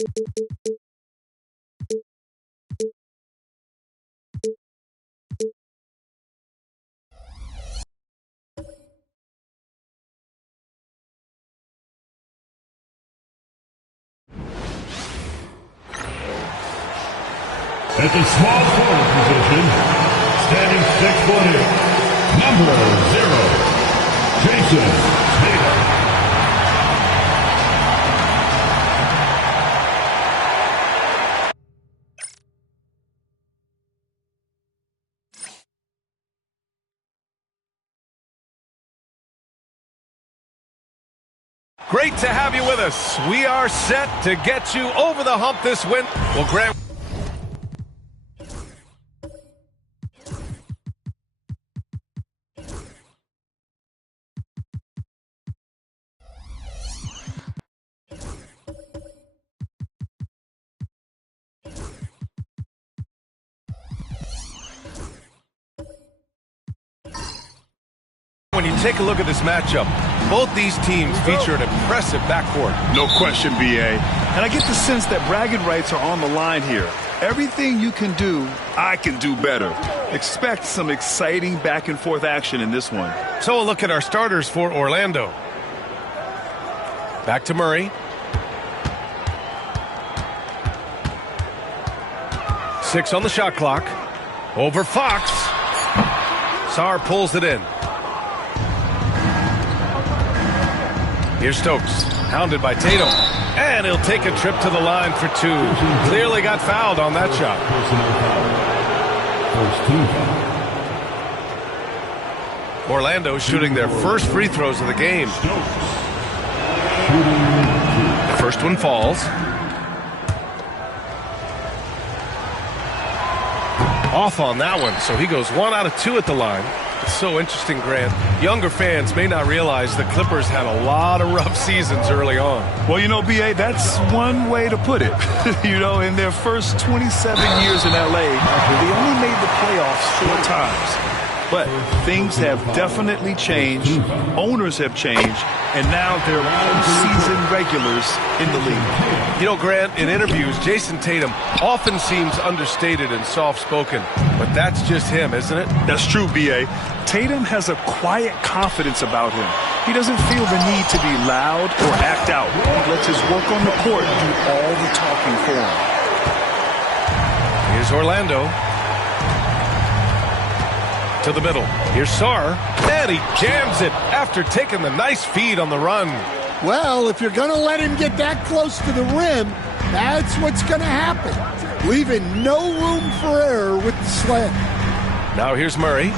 At the small forward position, standing 6'8", number 0, Jason Tatum. Great to have you with us. We are set to get you over the hump this win. Well, Grant. When you take a look at this matchup, both these teams feature an impressive backcourt. No question, B.A. And I get the sense that bragging rights are on the line here. Everything you can do, I can do better. Expect some exciting back-and-forth action in this one. So a look at our starters for Orlando. Back to Murray. 6 on the shot clock. Over Fox. Sarr pulls it in. Here's Stokes, hounded by Tatum, and he'll take a trip to the line for 2. Clearly got fouled on that shot. Orlando shooting their first free throws of the game. The first one falls. Off on that one, so he goes 1 out of 2 at the line. It's so interesting, Grant. Younger fans may not realize the Clippers had a lot of rough seasons early on. Well, you know, B.A., that's one way to put it. You know, in their first 27 years in L.A., they only made the playoffs 4 times. But things have definitely changed. Owners have changed. And now they're season regulars in the league. You know, Grant, in interviews, Jason Tatum often seems understated and soft-spoken. But that's just him, isn't it? That's true, B.A. Tatum has a quiet confidence about him. He doesn't feel the need to be loud or act out. He lets his work on the court do all the talking for him. Here's Orlando. To the middle. Here's Sarr, and he jams it after taking the nice feed on the run. Well, if you're going to let him get that close to the rim, that's what's going to happen. Leaving no room for error with the slam. Now here's Murray.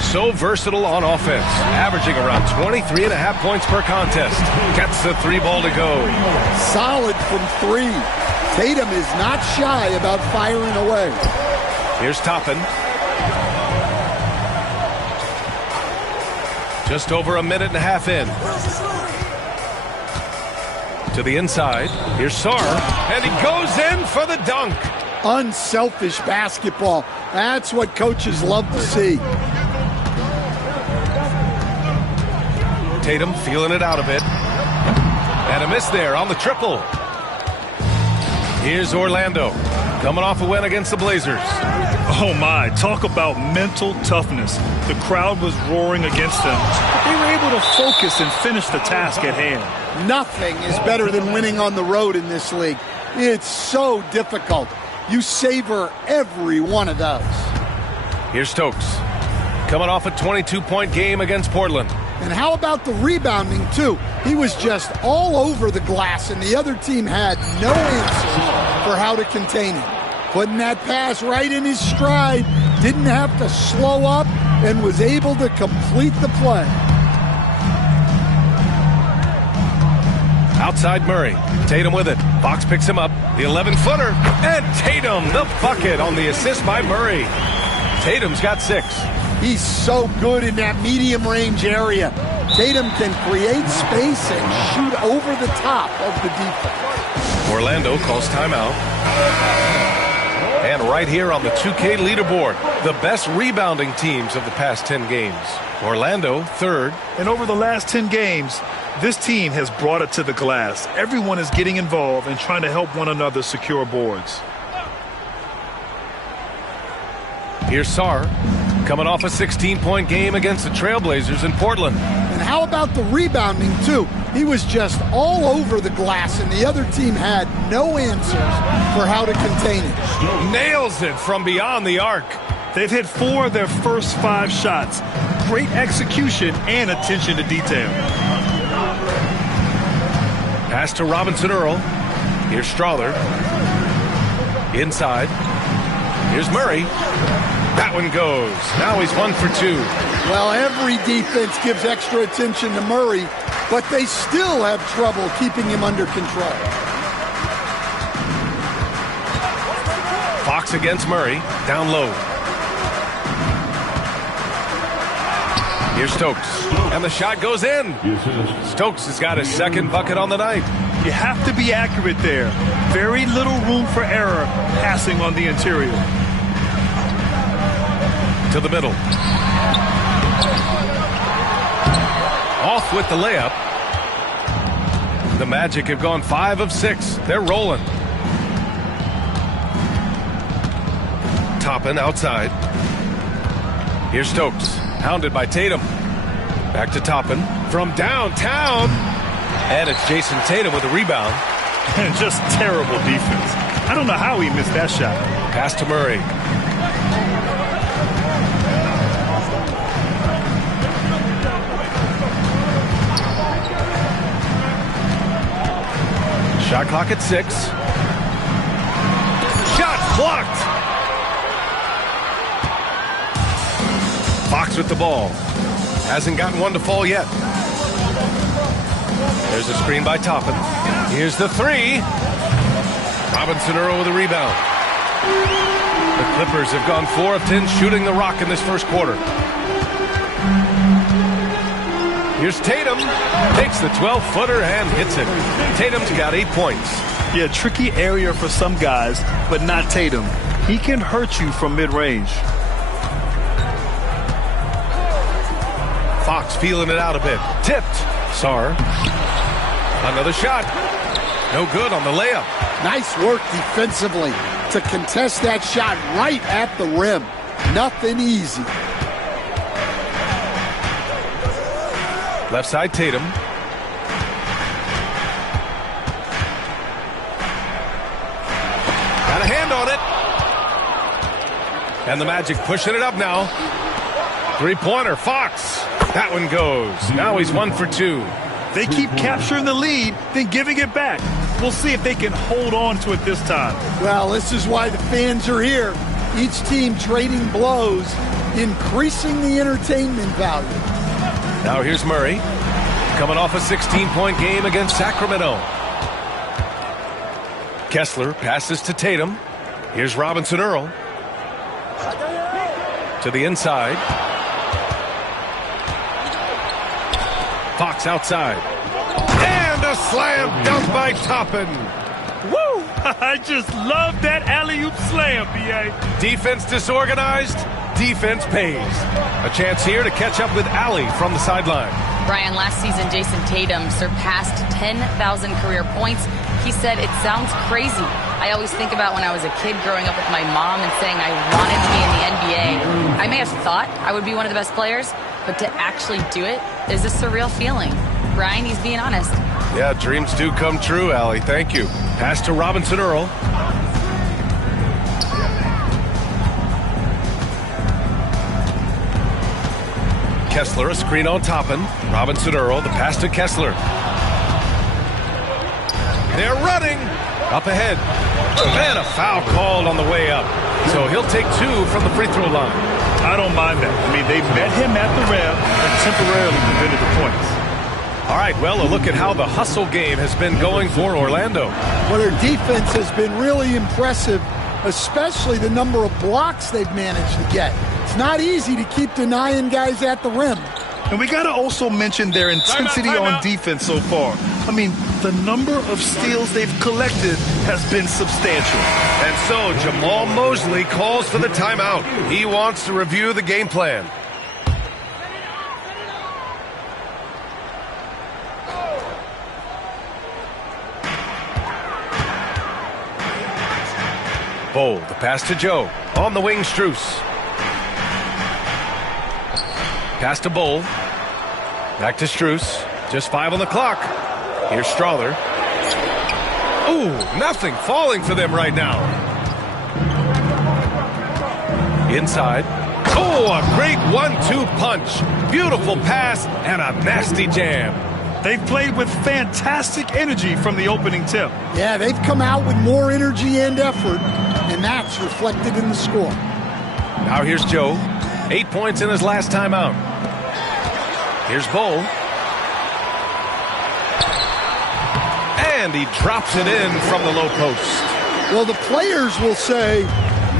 So versatile on offense, averaging around 23.5 points per contest. Gets the 3 ball to go. Solid from 3. Tatum is not shy about firing away. Here's Toppin. Just over a minute and a half in. To the inside. Here's Sarr. And he goes in for the dunk. Unselfish basketball. That's what coaches love to see. Tatum feeling it out a bit. And a miss there on the triple. Here's Orlando. Coming off a win against the Blazers. Oh my, talk about mental toughness. The crowd was roaring against them. They were able to focus and finish the task at hand. Nothing is better than winning on the road in this league. It's so difficult. You savor every one of those. Here's Stokes. Coming off a 22-point game against Portland. And how about the rebounding, too? He was just all over the glass, and the other team had no answer for how to contain him. Putting that pass right in his stride, didn't have to slow up, and was able to complete the play. Outside Murray. Tatum with it. Fox picks him up. The 11-footer. And Tatum, the bucket on the assist by Murray. Tatum's got 6. He's so good in that medium range area. Tatum can create space and shoot over the top of the defense. Orlando calls timeout. And And right here on the 2K leaderboard, the best rebounding teams of the past 10 games. Orlando, third. And over the last 10 games, this team has brought it to the glass. Everyone is getting involved and trying to help one another secure boards. Here's Sarr, coming off a 16-point game against the Trailblazers in Portland. And how about the rebounding, too? He was just all over the glass, and the other team had no answers for how to contain it. Nails it from beyond the arc. They've hit 4 of their first 5 shots. Great execution and attention to detail. Pass to Robinson Earl. Here's Strother. Inside. Here's Murray. That one goes. Now he's 1 for 2. Well, every defense gives extra attention to Murray, but they still have trouble keeping him under control. Fox against Murray. Down low. Here's Stokes. And the shot goes in. Stokes has got his second bucket on the night. You have to be accurate there. Very little room for error passing on the interior. To the middle. Off with the layup. The Magic have gone 5 of 6. They're rolling. Toppin outside. Here's Stokes. Hounded by Tatum. Back to Toppin. From downtown. And it's Jason Tatum with a rebound. And just terrible defense. I don't know how he missed that shot. Pass to Murray. Shot clock at 6. Shot blocked. Fox with the ball. Hasn't gotten one to fall yet. There's a screen by Toppin. Here's the 3. Robinson Earl with a rebound. The Clippers have gone 4 of 10 shooting the rock in this first quarter. Here's Tatum. Takes the 12-footer and hits it. Tatum's got 8 points. Yeah, tricky area for some guys, but not Tatum. He can hurt you from mid-range. Fox feeling it out a bit. Tipped. Sarr. Another shot. No good on the layup. Nice work defensively to contest that shot right at the rim. Nothing easy. Left side, Tatum. Got a hand on it. And the Magic pushing it up now. 3-pointer, Fox. That one goes. Now he's 1 for 2. They keep capturing the lead, then giving it back. We'll see if they can hold on to it this time. Well, this is why the fans are here. Each team trading blows, increasing the entertainment value. Now here's Murray, coming off a 16-point game against Sacramento. Kessler passes to Tatum. Here's Robinson Earl. To the inside. Fox outside. And a slam dunk by Toppin. Woo! I just love that alley-oop slam, B.A. Defense disorganized. Defense pays. A chance here to catch up with Allie from the sideline. Brian, last season, Jason Tatum surpassed 10,000 career points. He said, it sounds crazy. I always think about when I was a kid growing up with my mom and saying I wanted to be in the NBA. I may have thought I would be one of the best players, but to actually do it is a surreal feeling. Brian, he's being honest. Yeah, dreams do come true, Allie. Thank you. Pass to Robinson Earl. Kessler, a screen on Toppin. Robinson Earl, the pass to Kessler. They're running. Up ahead. And a foul called on the way up. So he'll take 2 from the free throw line. I don't mind that. I mean, they met him at the rim and temporarily prevented the points. All right, well, a look at how the hustle game has been going for Orlando. Well, their defense has been really impressive, especially the number of blocks they've managed to get. It's not easy to keep denying guys at the rim. And we got to also mention their intensity on defense so far. I mean, the number of steals they've collected has been substantial. And so Jamal Mosley calls for the timeout. He wants to review the game plan. Bowl, the pass to Joe. On the wing, Strus. Pass to Bowl. Back to Strus. Just 5 on the clock. Here's Strother. Ooh, nothing falling for them right now. Inside. Oh, a great 1-2 punch. Beautiful pass and a nasty jam. They've played with fantastic energy from the opening tip. Yeah, they've come out with more energy and effort, and that's reflected in the score. Now here's Joe. 8 points in his last timeout. Here's Bowl. And he drops it in from the low post. Well, the players will say,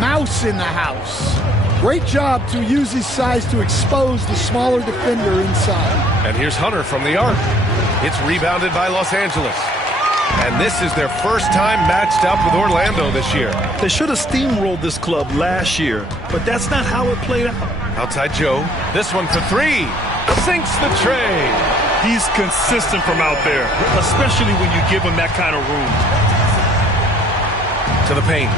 mouse in the house. Great job to use his size to expose the smaller defender inside. And here's Hunter from the arc. It's rebounded by Los Angeles. And this is their first time matched up with Orlando this year. They should have steamrolled this club last year, but that's not how it played out. Outside Joe. This one for 3. Sinks the tray. He's consistent from out there, especially when you give him that kind of room. To the paint.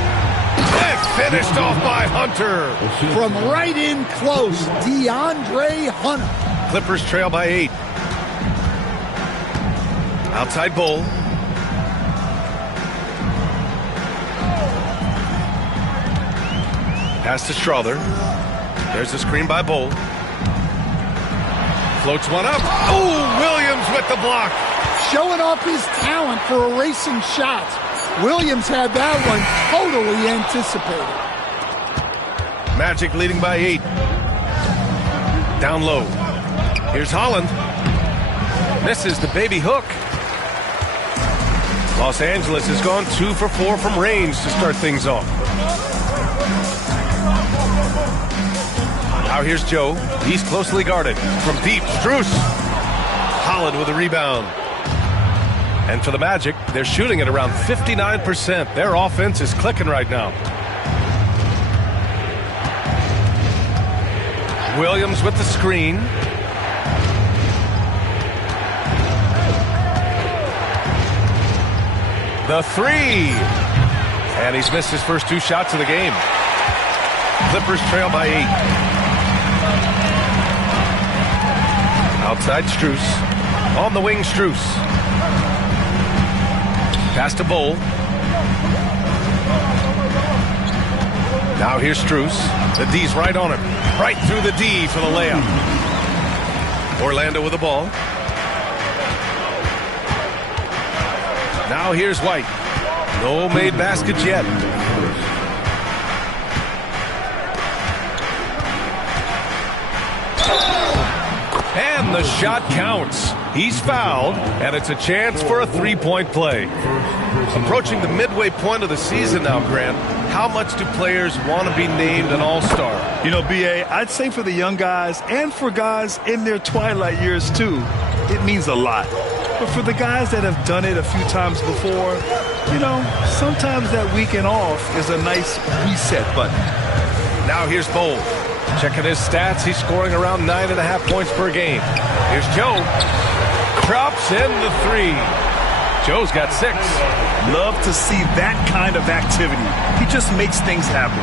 And finished off by Hunter. From right in close, DeAndre Hunter. Clippers trail by 8. Outside Bowl. Pass to Strother. There's the screen by Bowl. Floats one up. Oh, Williams with the block. Showing off his talent for erasing shots. Williams had that one totally anticipated. Magic leading by 8. Down low. Here's Holland. Misses the baby hook. Los Angeles has gone 2 for 4 from range to start things off. Now here's Joe. He's closely guarded. From deep, Strus. Holland with a rebound. And for the Magic, they're shooting at around 59%. Their offense is clicking right now. Williams with the screen. The 3. And he's missed his first 2 shots of the game. Clippers trail by 8. Outside Strus. On the wing, Strus. Pass to Bowl. Now here's Strus. The D's right on him. Right through the D for the layup. Orlando with the ball. Now here's White. No made baskets yet. And the shot counts. He's fouled, and it's a chance for a 3-point play. Approaching the midway point of the season now, Grant, how much do players want to be named an all-star? You know, B.A., I'd say for the young guys and for guys in their twilight years, too, it means a lot. But for the guys that have done it a few times before, you know, sometimes that weekend off is a nice reset button. Now here's Bowl. Checking his stats, he's scoring around 9.5 points per game. Here's Joe. Drops in the 3. Joe's got 6. Love to see that kind of activity. He just makes things happen.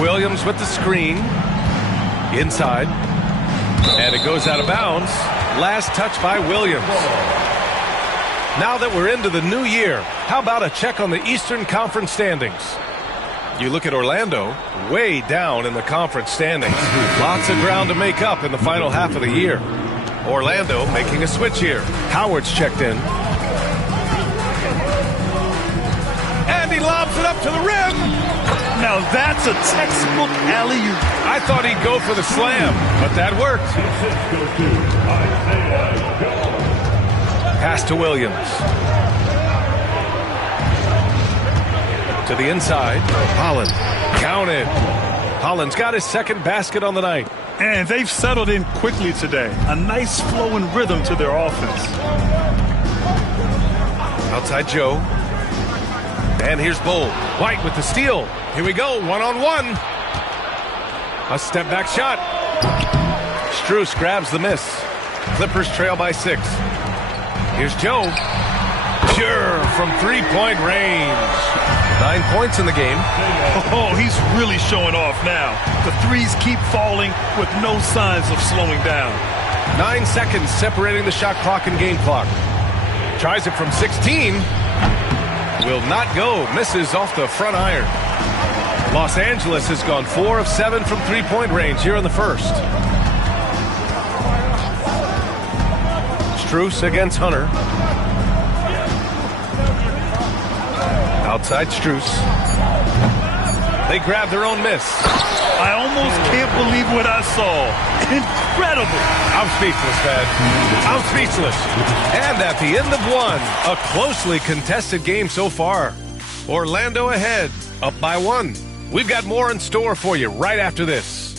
Williams with the screen. Inside. And it goes out of bounds. Last touch by Williams. Now that we're into the new year, how about a check on the Eastern Conference standings? You look at Orlando, way down in the conference standings. Lots of ground to make up in the final half of the year. Orlando making a switch here. Howard's checked in. And he lobs it up to the rim. Now that's a textbook alley-oop. I thought he'd go for the slam, but that worked. Pass to Williams. To the inside. Holland. Counted. Holland's got his second basket on the night. And they've settled in quickly today. A nice flowing rhythm to their offense. Outside Joe. And here's Bull. White with the steal. Here we go, one-on-one. A step-back shot. Strus grabs the miss. Clippers trail by 6. Here's Joe. Sure, from three-point range. 9 points in the game. Oh, he's really showing off now. The threes keep falling with no signs of slowing down. 9 seconds separating the shot clock and game clock. Tries it from 16. Will not go. Misses off the front iron. Los Angeles has gone 4 of 7 from three-point range here in the first. Strus against Hunter. Outside Strus. They grab their own miss. I almost can't believe what I saw. Incredible. I'm speechless, man. I'm speechless. And at the end of one, a closely contested game so far. Orlando ahead, up by 1. We've got more in store for you right after this.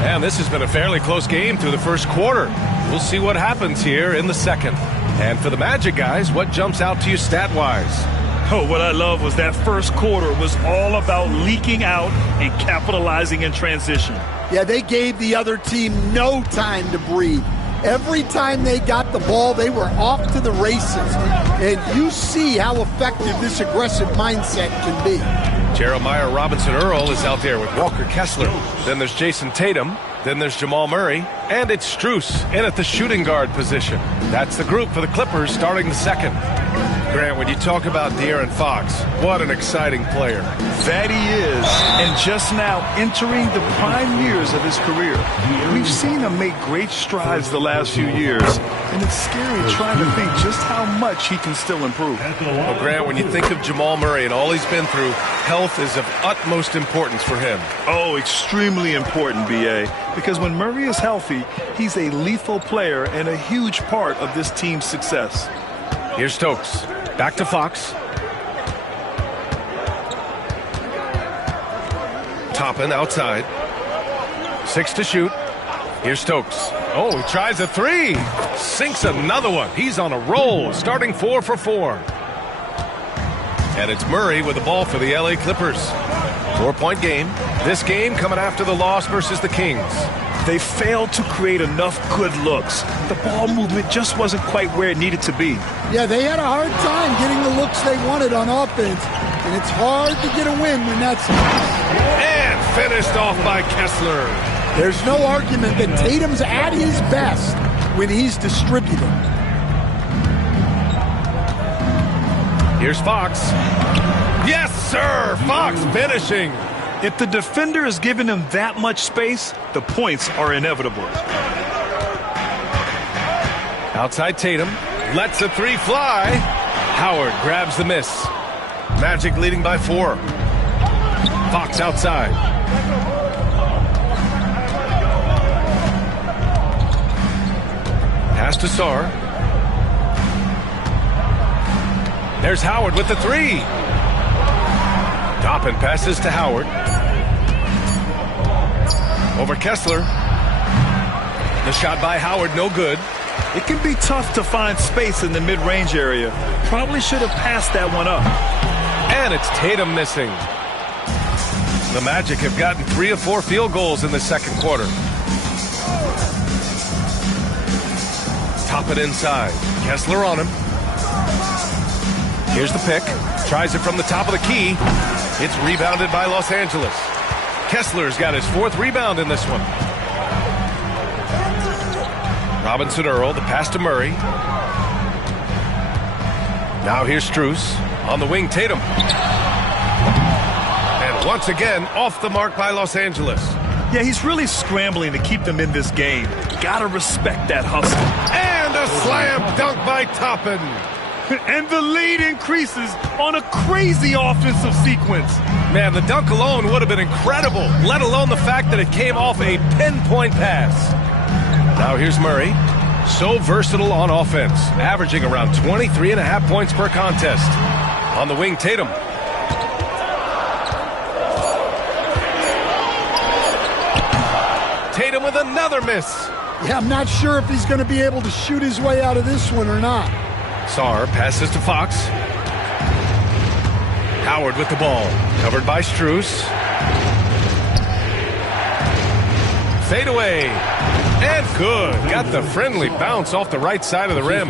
And this has been a fairly close game through the first quarter. We'll see what happens here in the second. And for the Magic guys, what jumps out to you stat-wise? Oh, what I love was that first quarter was all about leaking out and capitalizing in transition. Yeah, they gave the other team no time to breathe. Every time they got the ball, they were off to the races. And you see how effective this aggressive mindset can be. Jeremiah Robinson-Earl is out there with Walker Kessler. Then there's Jason Tatum. Then there's Jamal Murray. And it's Strus in at the shooting guard position. That's the group for the Clippers starting the second. Grant, when you talk about De'Aaron Fox, what an exciting player. That he is, and just now entering the prime years of his career. We've seen him make great strides the last few years, and it's scary trying to think just how much he can still improve. Well, Grant, when you think of Jamal Murray and all he's been through, health is of utmost importance for him. Oh, extremely important, B.A., because when Murray is healthy, he's a lethal player and a huge part of this team's success. Here's Stokes. Back to Fox. Toppin outside. 6 to shoot. Here's Stokes. Oh, he tries a 3. Sinks another one. He's on a roll, starting 4 for 4. And it's Murray with the ball for the LA Clippers. 4-point game. This game coming after the loss versus the Kings. They failed to create enough good looks. The ball movement just wasn't quite where it needed to be. Yeah, they had a hard time getting the looks they wanted on offense, and it's hard to get a win when that's... And finished off by Kessler. There's no argument that Tatum's at his best when he's distributing. Here's Fox. Yes, sir! Fox finishing. If the defender is giving him that much space, the points are inevitable. Outside Tatum. Lets a 3 fly. Howard grabs the miss. Magic leading by 4. Fox outside. Pass to Sarr. There's Howard with the 3. Toppin passes to Howard. Over Kessler. The shot by Howard, no good. It can be tough to find space in the mid-range area. Probably should have passed that one up. And it's Tatum missing. The Magic have gotten 3 of 4 field goals in the second quarter. Top it inside. Kessler on him. Here's the pick. Tries it from the top of the key. It's rebounded by Los Angeles. Kessler's got his 4th rebound in this one. Robinson-Earl, the pass to Murray. Now here's Strus. On the wing, Tatum. And once again, off the mark by Los Angeles. Yeah, he's really scrambling to keep them in this game. Gotta respect that hustle. And a slam dunk by Toppin. And the lead increases on a crazy offensive sequence. Man, the dunk alone would have been incredible, let alone the fact that it came off a pinpoint pass. Now here's Murray. So versatile on offense, averaging around 23.5 points per contest. On the wing, Tatum. Tatum with another miss. Yeah, I'm not sure if he's going to be able to shoot his way out of this one or not. Sarr passes to Fox. Howard with the ball, covered by Strus. Fade away, and good. Got the friendly bounce off the right side of the rim.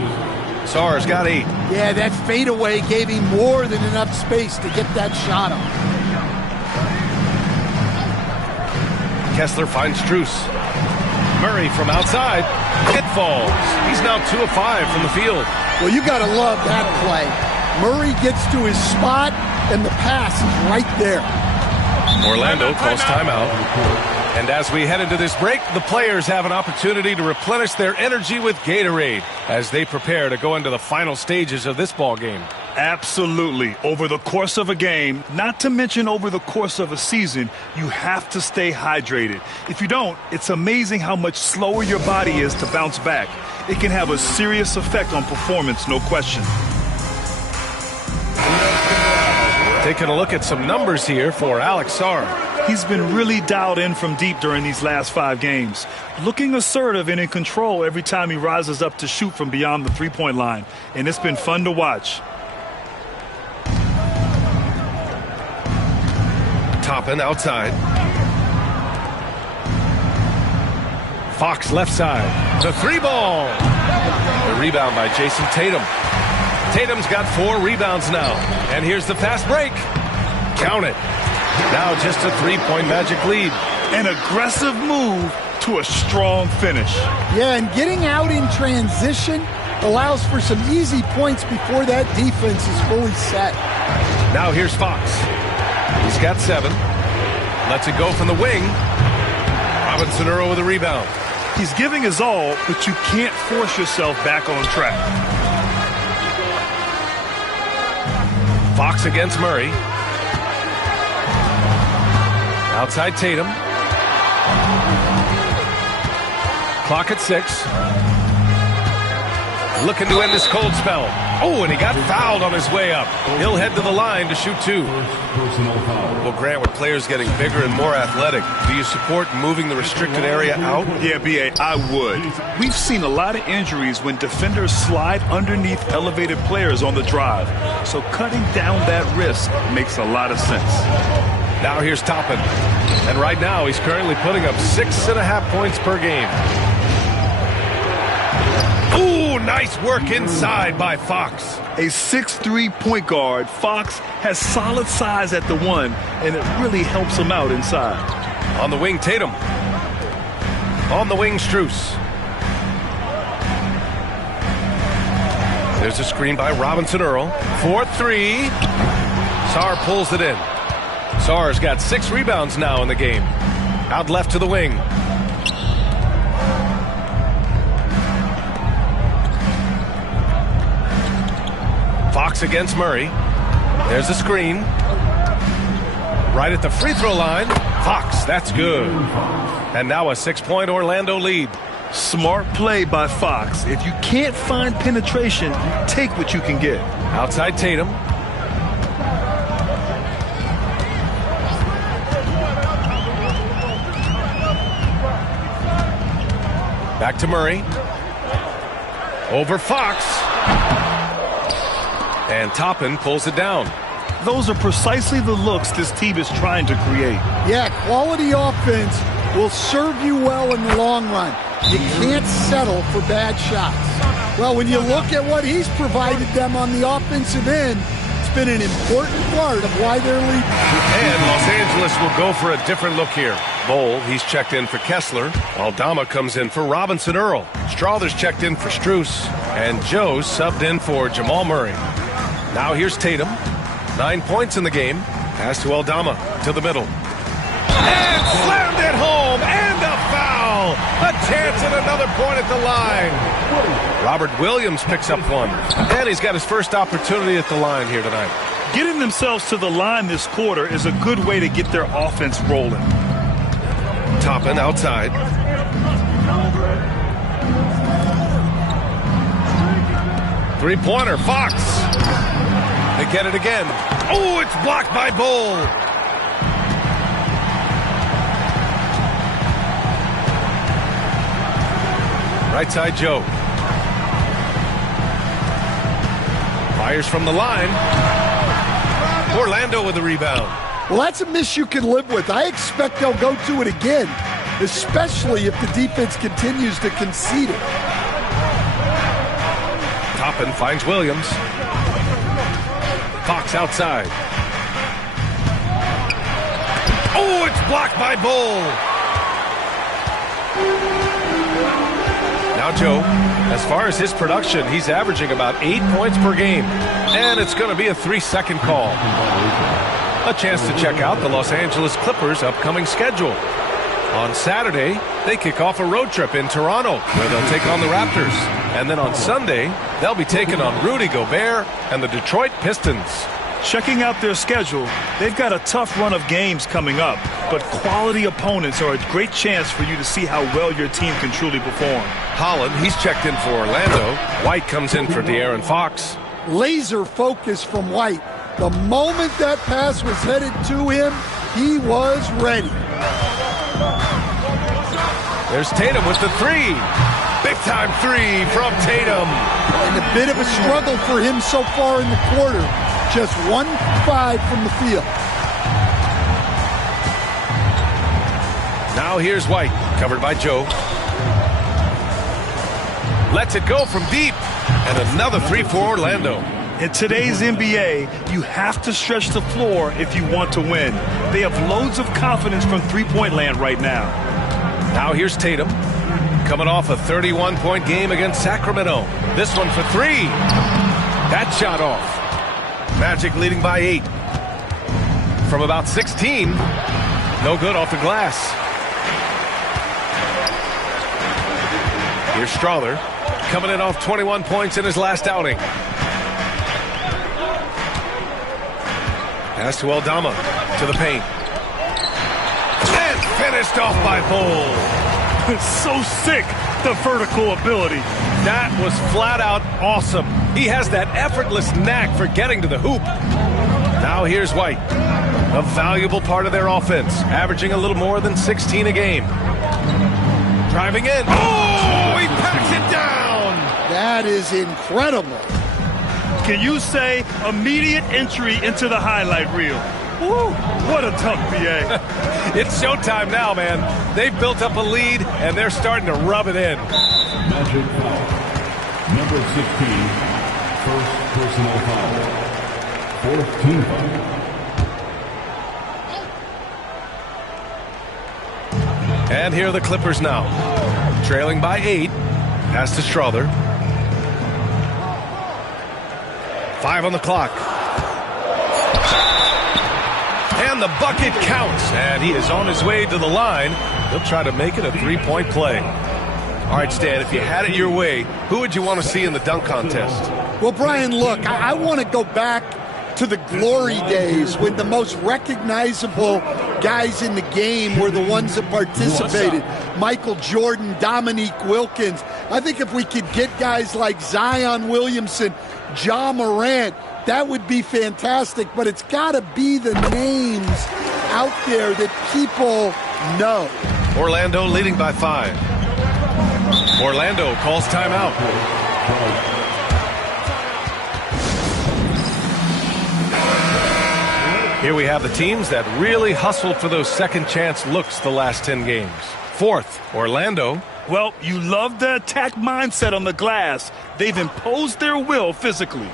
Sarr's got 8. Yeah, that fadeaway gave him more than enough space to get that shot off. Kessler finds Strus. Murray from outside. It falls. He's now 2 of 5 from the field. Well, you got to love that play. Murray gets to his spot, and the pass is right there. Orlando calls timeout. And as we head into this break, the players have an opportunity to replenish their energy with Gatorade as they prepare to go into the final stages of this ball game. Absolutely. Over the course of a game, not to mention over the course of a season, you have to stay hydrated. If you don't, it's amazing how much slower your body is to bounce back. It can have a serious effect on performance, no question. Taking a look at some numbers here for Alex Sarr. He's been really dialed in from deep during these last 5 games. Looking assertive and in control every time he rises up to shoot from beyond the three-point line. And it's been fun to watch. Toppin outside. Fox left side. The 3-ball. The rebound by Jason Tatum. Tatum's got 4 rebounds now. And here's the fast break. Count it. Now just a 3-point Magic lead. An aggressive move to a strong finish. Yeah, and getting out in transition allows for some easy points before that defense is fully set. Now here's Fox. He's got 7. Lets it go from the wing. Robinson Earl with a rebound. He's giving his all, but you can't force yourself back on track. Fox against Murray. Outside Tatum. Clock at 6. Looking to end this cold spell. Oh, and he got fouled on his way up. He'll head to the line to shoot 2. Well, Grant, with players getting bigger and more athletic, do you support moving the restricted area out? Yeah, B.A., I would. We've seen a lot of injuries when defenders slide underneath elevated players on the drive. So cutting down that risk makes a lot of sense. Now here's Toppin. And right now he's currently putting up 6.5 points per game. Ooh, nice work inside by Fox. A 6'3" point guard, Fox has solid size at the 1, and it really helps him out inside. On the wing, Tatum. On the wing, Strus. There's a screen by Robinson Earl. 4-3. Sarr pulls it in. Sarr's got 6 rebounds now in the game. Out left to the wing. Fox against Murray. There's a screen. Right at the free throw line. Fox, that's good. And now a 6-point Orlando lead. Smart play by Fox. If you can't find penetration, take what you can get. Outside Tatum. Back to Murray. Over Fox. And Toppin pulls it down. Those are precisely the looks this team is trying to create. Yeah, quality offense will serve you well in the long run. You can't settle for bad shots. Well, when you look at what he's provided them on the offensive end, it's been an important part of why they're leading. And Los Angeles will go for a different look here. Bowl, he's checked in for Kessler. Aldama comes in for Robinson Earl. Strother's checked in for Strus. And Joe subbed in for Jamal Murray. Now here's Tatum. 9 points in the game. Pass to Aldama to the middle. And slammed it home. And a foul. A chance at another point at the line. Robert Williams picks up 1. And he's got his first opportunity at the line here tonight. Getting themselves to the line this quarter is a good way to get their offense rolling. Toppin outside. Three-pointer, Fox. They get it again. Oh, it's blocked by Bull. Right side, Joe. Fires from the line. Orlando with the rebound. Well, that's a miss you can live with. I expect they'll go to it again, especially if the defense continues to concede it. Toppin finds Williams. Fox outside. Oh, it's blocked by Bull. Now Joe, as far as his production, he's averaging about 8 points per game. And it's going to be a 3-second call. A chance to check out the Los Angeles Clippers' upcoming schedule. On Saturday, they kick off a road trip in Toronto, where they'll take on the Raptors. And then on Sunday, they'll be taking on Rudy Gobert and the Detroit Pistons. Checking out their schedule, they've got a tough run of games coming up, but quality opponents are a great chance for you to see how well your team can truly perform. Holland, he's checked in for Orlando. White comes in for De'Aaron Fox. Laser focus from White. The moment that pass was headed to him, he was ready. There's Tatum with the three. Big-time three from Tatum. And a bit of a struggle for him so far in the quarter. Just 1-5 from the field. Now here's White, covered by Joe. Lets it go from deep. And another three for Orlando. In today's NBA, you have to stretch the floor if you want to win. They have loads of confidence from three-point land right now. Now here's Tatum, coming off a 31-point game against Sacramento. This one for three. That shot off. Magic leading by 8. From about 16. No good off the glass. Here's Strawther, coming in off 21 points in his last outing. Pass to Aldama, to the paint. And finished off by Bull. It's so sick, the vertical ability. That was flat out awesome. He has that effortless knack for getting to the hoop. Now here's White, a valuable part of their offense, averaging a little more than 16 a game. Driving in. Oh, he packs it down. That is incredible. Can you say immediate entry into the highlight reel? Woo, what a dunk, BA. It's showtime now, man. They've built up a lead, and they're starting to rub it in. Magic foul. Number 16, first personal foul. Fourth team foul. And here are the Clippers now. Trailing by 8. Pass to Strawther. 5 on the clock. And the bucket counts. And he is on his way to the line. He'll try to make it a three-point play. All right, Stan, if you had it your way, who would you want to see in the dunk contest? Well, Brian, look, I want to go back to the glory days when the most recognizable guys in the game were the ones that participated. Michael Jordan, Dominique Wilkins. I think if we could get guys like Zion Williamson, Ja Morant, that would be fantastic. But it's got to be the names out there that people know. Orlando leading by 5. Orlando calls timeout. Here we have the teams that really hustled for those second chance looks the last 10 games. 4th, Orlando. Well, you love the attack mindset on the glass. They've imposed their will physically.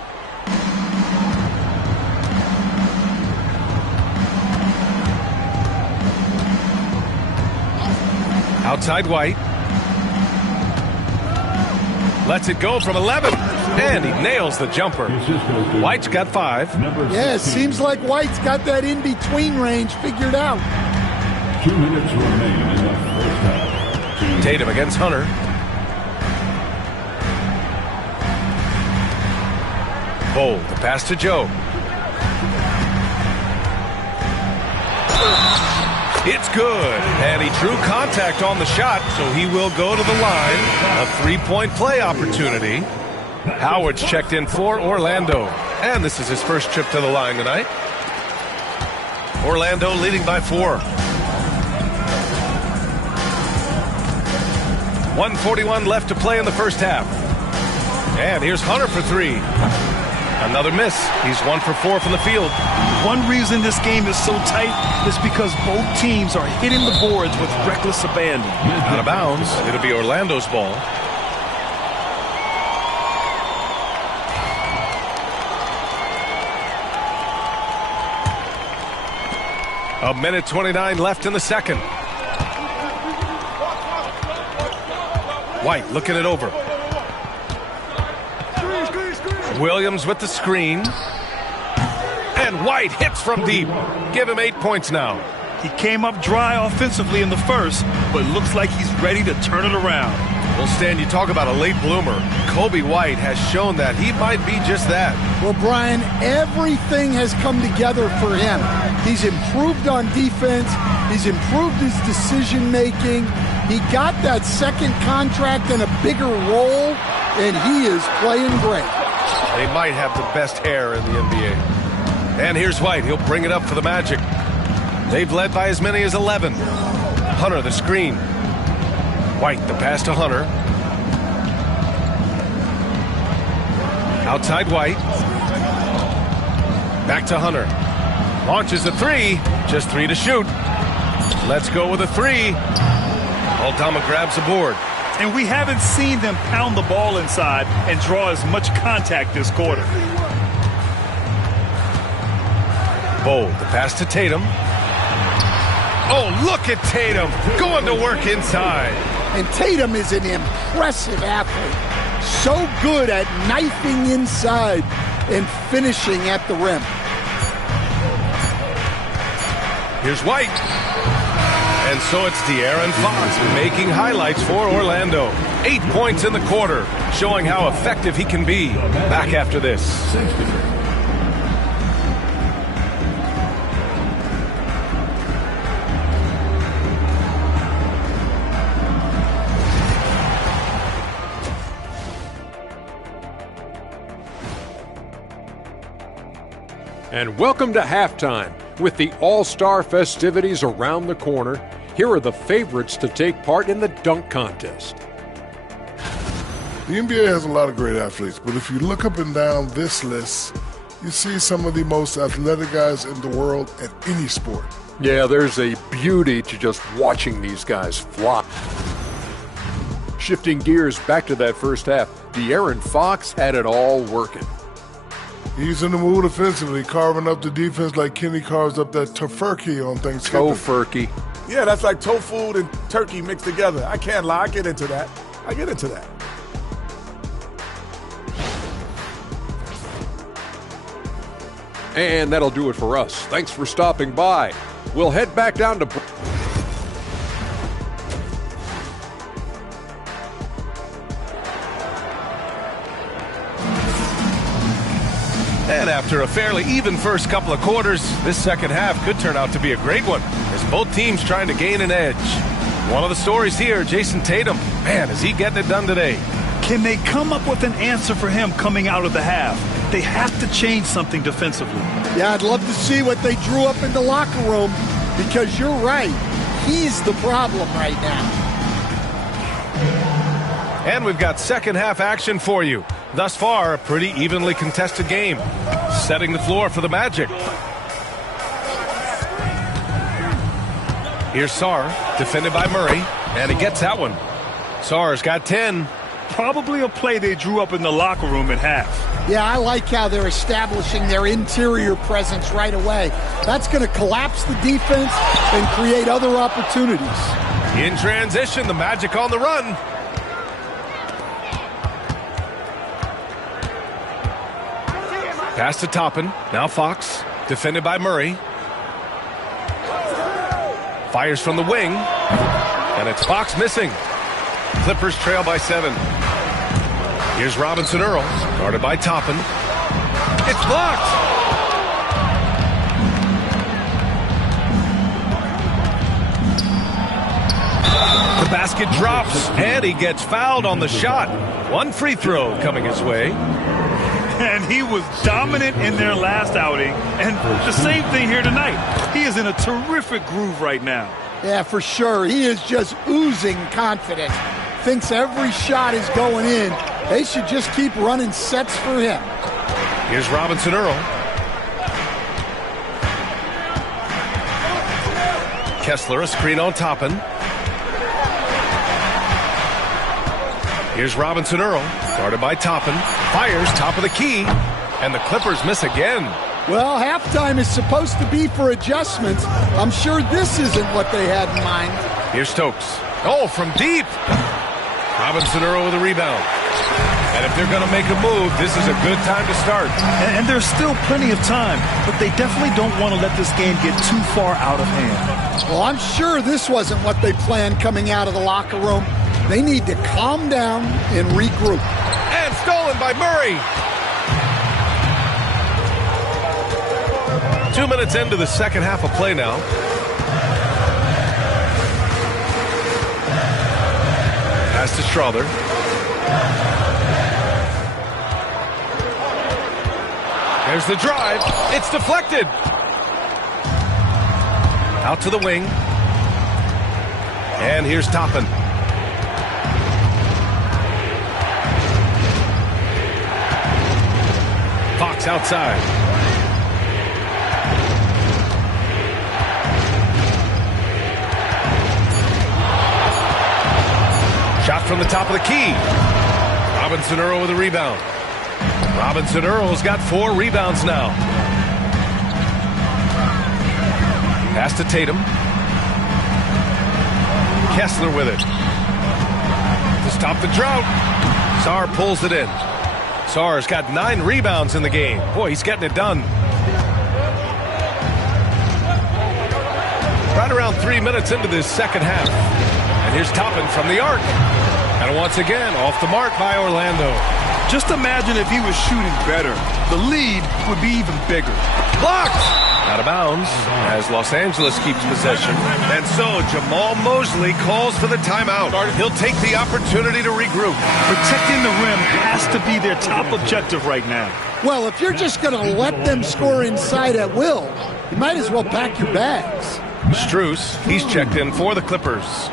Outside White. Lets it go from 11. And he nails the jumper. White's got 5. Yeah, it seems like White's got that in-between range figured out. 2 minutes remain in the first half. Tatum against Hunter. Bold, the pass to Joe. It's good. And he drew contact on the shot, so he will go to the line. A three-point play opportunity. Howard's checked in for Orlando. And this is his first trip to the line tonight. Orlando leading by 4. 1:41 left to play in the first half. And here's Hunter for 3. Another miss. He's 1 for 4 from the field. One reason this game is so tight is because both teams are hitting the boards with reckless abandon. Out of bounds. It'll be Orlando's ball. A minute 29 left in the second. White looking it over. Williams with the screen. And White hits from deep. Give him 8 points now. He came up dry offensively in the first, but looks like he's ready to turn it around. Well, Stan, you talk about a late bloomer. Kobe White has shown that he might be just that. Well, Brian, everything has come together for him. He's improved on defense. He's improved his decision-making. He got that second contract and a bigger role, and he is playing great. They might have the best hair in the NBA. And here's White. He'll bring it up for the Magic. They've led by as many as 11. Hunter, the screen. White, the pass to Hunter. Outside White. Back to Hunter. Launches a 3. Just 3 to shoot. Let's go with a 3. Aldama grabs the board. And we haven't seen them pound the ball inside and draw as much contact this quarter. Bold, the pass to Tatum. Oh, look at Tatum going to work inside. And Tatum is an impressive athlete. So good at knifing inside and finishing at the rim. Here's White. And so it's De'Aaron Fox making highlights for Orlando. 8 points in the quarter, showing how effective he can be. Back after this. And welcome to halftime. With the All-Star festivities around the corner, here are the favorites to take part in the dunk contest. The NBA has a lot of great athletes, but if you look up and down this list, you see some of the most athletic guys in the world at any sport. Yeah, there's a beauty to just watching these guys flop. Shifting gears back to that first half, De'Aaron Fox had it all working. He's in the mood offensively, carving up the defense like Kenny carves up that tofurkey on Thanksgiving. Tofurkey. Yeah, that's like tofu and turkey mixed together. I can't lie. I get into that. And that'll do it for us. Thanks for stopping by. We'll head back down to... And after a fairly even first couple of quarters, this second half could turn out to be a great one, as both teams trying to gain an edge. One of the stories here, Jason Tatum. Man, is he getting it done today? Can they come up with an answer for him coming out of the half? They have to change something defensively. Yeah, I'd love to see what they drew up in the locker room, because you're right. He's the problem right now. And we've got second half action for you. Thus far, a pretty evenly contested game. Setting the floor for the Magic. Here's Sarr, defended by Murray, and he gets that one. Sarr's got 10. Probably a play they drew up in the locker room at half. Yeah, I like how they're establishing their interior presence right away. That's going to collapse the defense and create other opportunities. In transition, the Magic on the run. Pass to Toppin. Now Fox, defended by Murray. Fires from the wing. And it's Fox missing. Clippers trail by 7. Here's Robinson Earl, guarded by Toppin. It's blocked! The basket drops, and he gets fouled on the shot. One free throw coming his way. And he was dominant in their last outing. And the same thing here tonight. He is in a terrific groove right now. Yeah, for sure. He is just oozing confidence. Thinks every shot is going in. They should just keep running sets for him. Here's Robinson Earl. Kessler, a screen on Toppin. Here's Robinson Earl, guarded by Toppin. Fires top of the key, and the Clippers miss again. Well, halftime is supposed to be for adjustments. I'm sure this isn't what they had in mind. Here's Stokes. Oh, from deep. Robinson Earl with a rebound. And if they're going to make a move, this is a good time to start. And there's still plenty of time, but they definitely don't want to let this game get too far out of hand. Well, I'm sure this wasn't what they planned coming out of the locker room. They need to calm down and regroup. And stolen by Murray. 2 minutes into the second half of play now. Pass to Strother. There's the drive. It's deflected. Out to the wing. And here's Toppin. Fox outside. Shot from the top of the key. Robinson Earl with a rebound. Robinson Earl's got 4 rebounds now. Pass to Tatum. Kessler with it. To stop the drought. Sarr pulls it in. Sarr's got 9 rebounds in the game. Boy, he's getting it done. Right around 3 minutes into this second half. And here's Toppin from the arc. And once again, off the mark by Orlando. Just imagine if he was shooting better. The lead would be even bigger. Blocked! Out of bounds as Los Angeles keeps possession. And so Jamal Mosley calls for the timeout. He'll take the opportunity to regroup. Protecting the rim has to be their top objective right now. Well, if you're just going to let them score inside at will, you might as well pack your bags. Strus, he's checked in for the Clippers.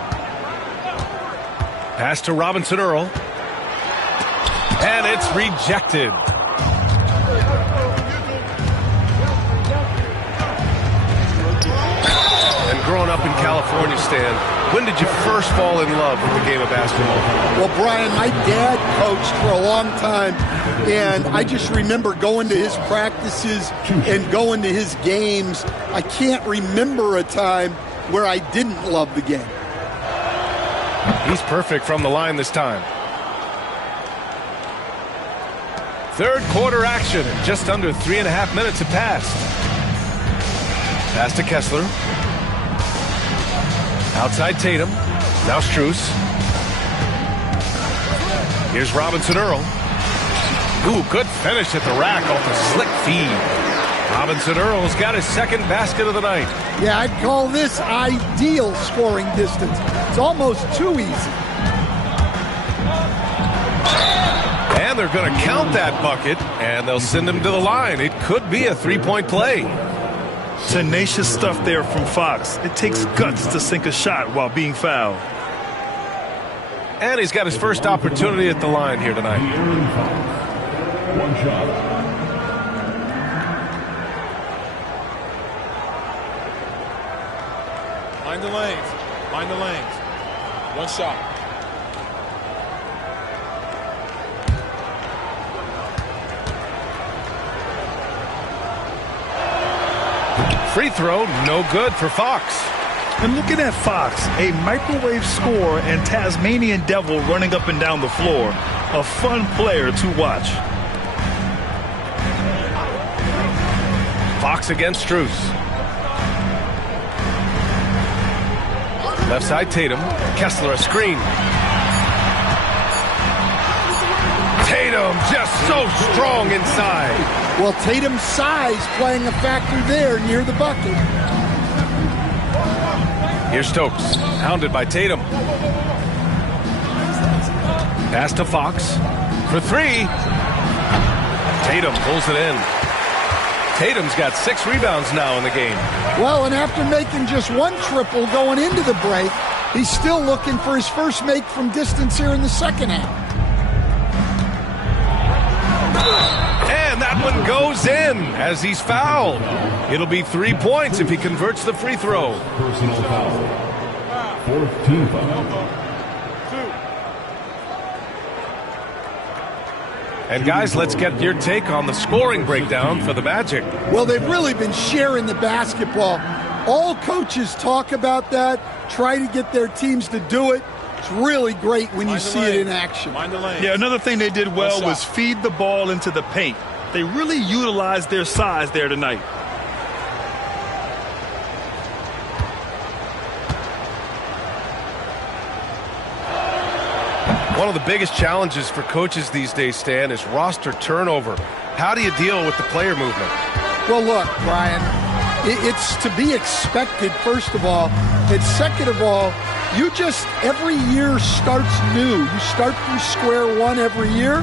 Pass to Robinson Earl. And it's rejected. And growing up in California, Stan, when did you first fall in love with the game of basketball? Well, Brian, my dad coached for a long time, and I just remember going to his practices and going to his games. I can't remember a time where I didn't love the game. He's perfect from the line this time. Third quarter action, and just under 3.5 minutes have passed. Pass to Kessler. Outside Tatum. Now Strus. Here's Robinson Earl. Ooh, good finish at the rack off a slick feed. Robinson Earl's got his second basket of the night. Yeah, I'd call this ideal scoring distance. It's almost too easy. And they're going to count that bucket, and they'll send him to the line. It could be a three-point play. Tenacious stuff there from Fox. It takes guts to sink a shot while being fouled. And he's got his first opportunity at the line here tonight. One shot. Mind the lanes. Mind the lanes. One shot. Free throw, no good for Fox. And looking at Fox, a microwave scorer and Tasmanian Devil running up and down the floor. A fun player to watch. Fox against Strus. Left side Tatum. Kessler a screen. Tatum just so strong inside. Well, Tatum's size playing a factor there near the bucket. Here's Stokes, hounded by Tatum. Pass to Fox for 3. Tatum pulls it in. Tatum's got 6 rebounds now in the game. Well, and after making just 1 triple going into the break, he's still looking for his first make from distance here in the second half. And that one goes in as he's fouled. It'll be 3 points if he converts the free throw. Personal foul. 4th team foul. And guys, let's get your take on the scoring breakdown for the Magic. Well, they've really been sharing the basketball. All coaches talk about that, try to get their teams to do it. It's really great when you see it in action. Yeah, another thing they did well was feed the ball into the paint. They really utilized their size there tonight. One of the biggest challenges for coaches these days, Stan, is roster turnover. How do you deal with the player movement? Well, look, Brian, it's to be expected, first of all. And second of all, you just, every year starts new. You start from square one every year,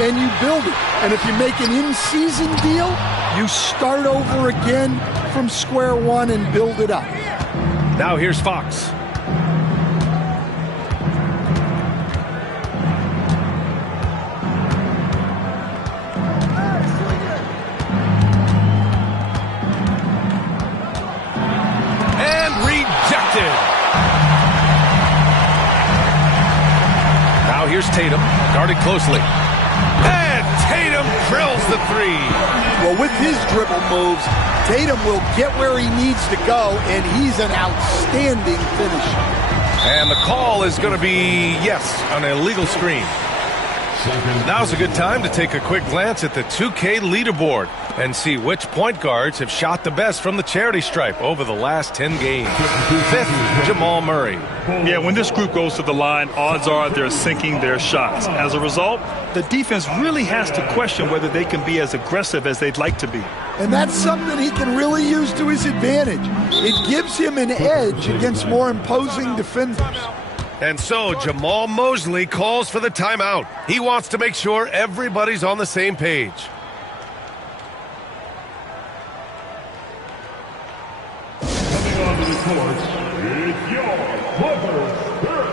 and you build it. And if you make an in-season deal, you start over again from square one and build it up. Now here's Fox. Here's Tatum, guarded closely. And Tatum drills the 3. Well, with his dribble moves, Tatum will get where he needs to go, and he's an outstanding finisher. And the call is going to be, yes, an illegal screen. Now's a good time to take a quick glance at the 2K leaderboard and see which point guards have shot the best from the charity stripe over the last 10 games. 5th, Jamal Murray. Yeah, when this group goes to the line, odds are they're sinking their shots. As a result, the defense really has to question whether they can be as aggressive as they'd like to be. And that's something he can really use to his advantage. It gives him an edge against more imposing defenders. And so Jamal Mosley calls for the timeout. He wants to make sure everybody's on the same page. Coming onto the court, it's your Clippers Spirit.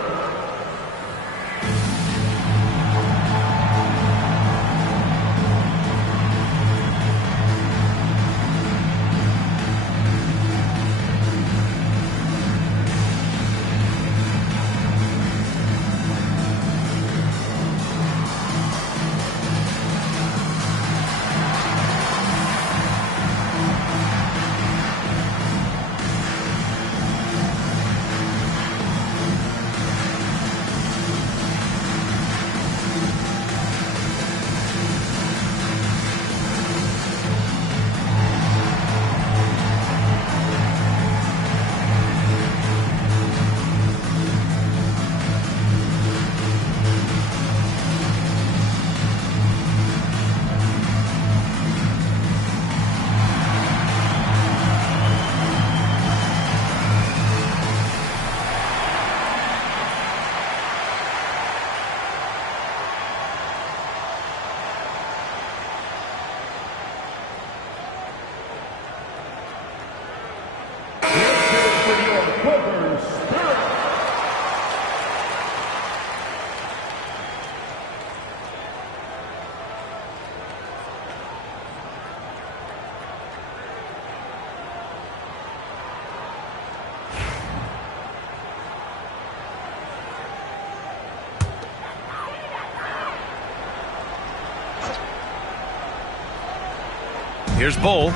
Here's Bull.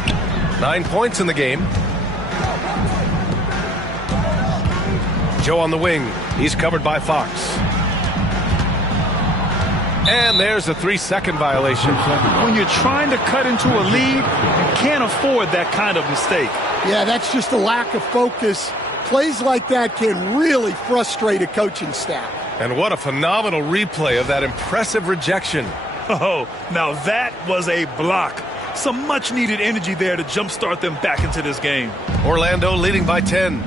9 points in the game. Joe on the wing. He's covered by Fox. And there's a 3-second violation. When you're trying to cut into a lead, you can't afford that kind of mistake. Yeah, that's just a lack of focus. Plays like that can really frustrate a coaching staff. And what a phenomenal replay of that impressive rejection. Oh, now that was a block. Some much-needed energy there to jumpstart them back into this game. Orlando leading by 10.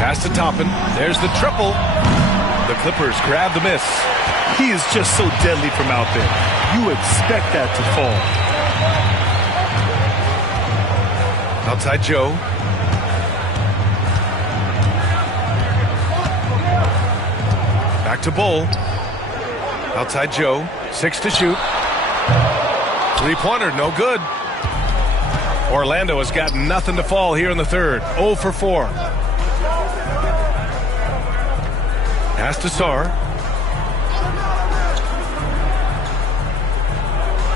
Pass to Toppin. There's the triple. The Clippers grab the miss. He is just so deadly from out there. You expect that to fall. Outside Joe. Back to Bull. Outside Joe. 6 to shoot. Three-pointer, no good. Orlando has got nothing to fall here in the third. 0 for 4. Pass to Sarr.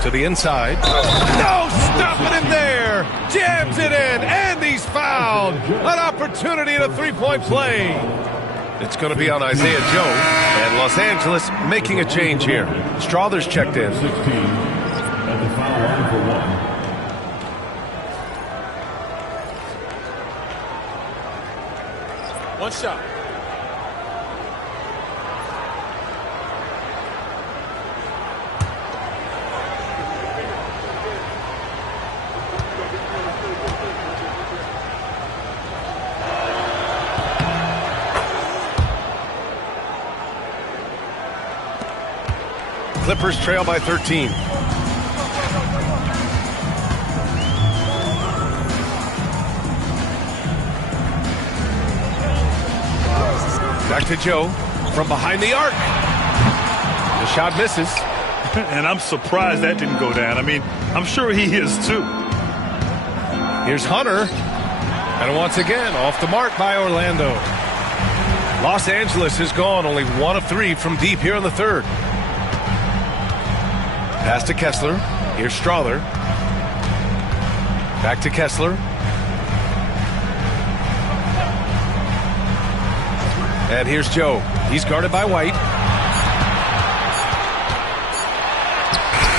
To the inside. No, stop it in there. Jams it in, and he's fouled. An opportunity at a three-point play. It's going to be on Isaiah Joe, and Los Angeles making a change here. Strother's checked in. 16 at the foul line for 1. One shot. Clippers trail by 13. Back to Joe from behind the arc. The shot misses. And I'm surprised that didn't go down. I mean, I'm sure he is too. Here's Hunter. And once again, off the mark by Orlando. Los Angeles has gone only 1 of 3 from deep here in the third. Pass to Kessler. Here's Strother. Back to Kessler. And here's Joe. He's guarded by White.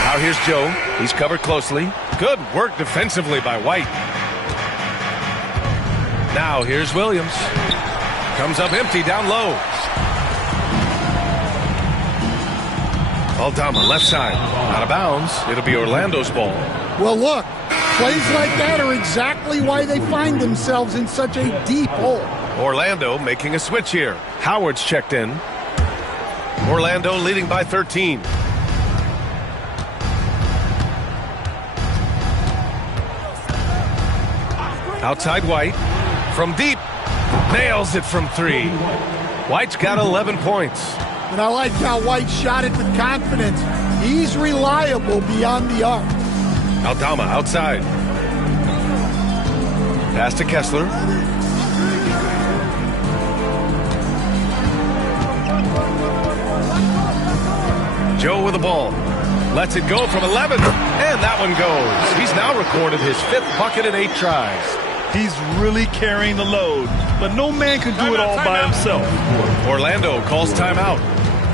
Now here's Joe. He's covered closely. Good work defensively by White. Now here's Williams. Comes up empty down low. Aldama, left side. Out of bounds. It'll be Orlando's ball. Well, look, plays like that are exactly why they find themselves in such a deep hole. Orlando making a switch here. Howard's checked in. Orlando leading by 13. Outside White. From deep. Nails it from 3. White's got 11 points. And I like how White shot it with confidence. He's reliable beyond the arc. Aldama outside. Pass to Kessler. Joe with the ball. Lets it go from 11. And that one goes. He's now recorded his 5th bucket in 8 tries. He's really carrying the load, but no man can do it all by himself. Orlando calls timeout.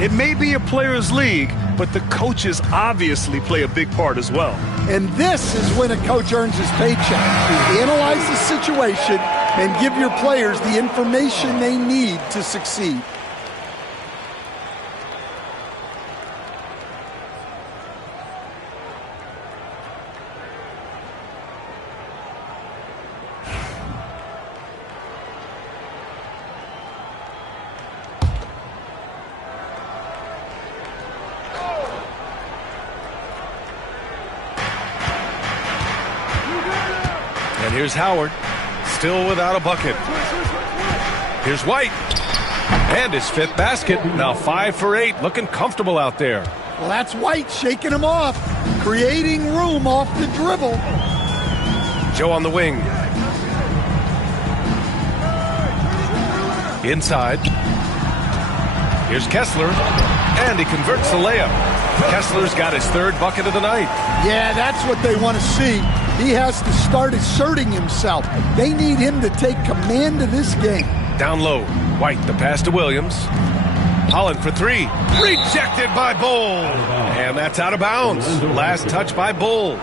It may be a players' league, but the coaches obviously play a big part as well. And this is when a coach earns his paycheck. Analyze the situation and give your players the information they need to succeed. And here's Howard, still without a bucket. Here's White, and his 5th basket. Now 5 for 8, looking comfortable out there. Well, that's White shaking him off, creating room off the dribble. Joe on the wing. Inside. Here's Kessler, and he converts the layup. Kessler's got his 3rd bucket of the night. Yeah, that's what they want to see. He has to start asserting himself. They need him to take command of this game. Down low. White, the pass to Williams. Holland for 3. Rejected by Bull. And that's out of bounds. Last touch by Bull.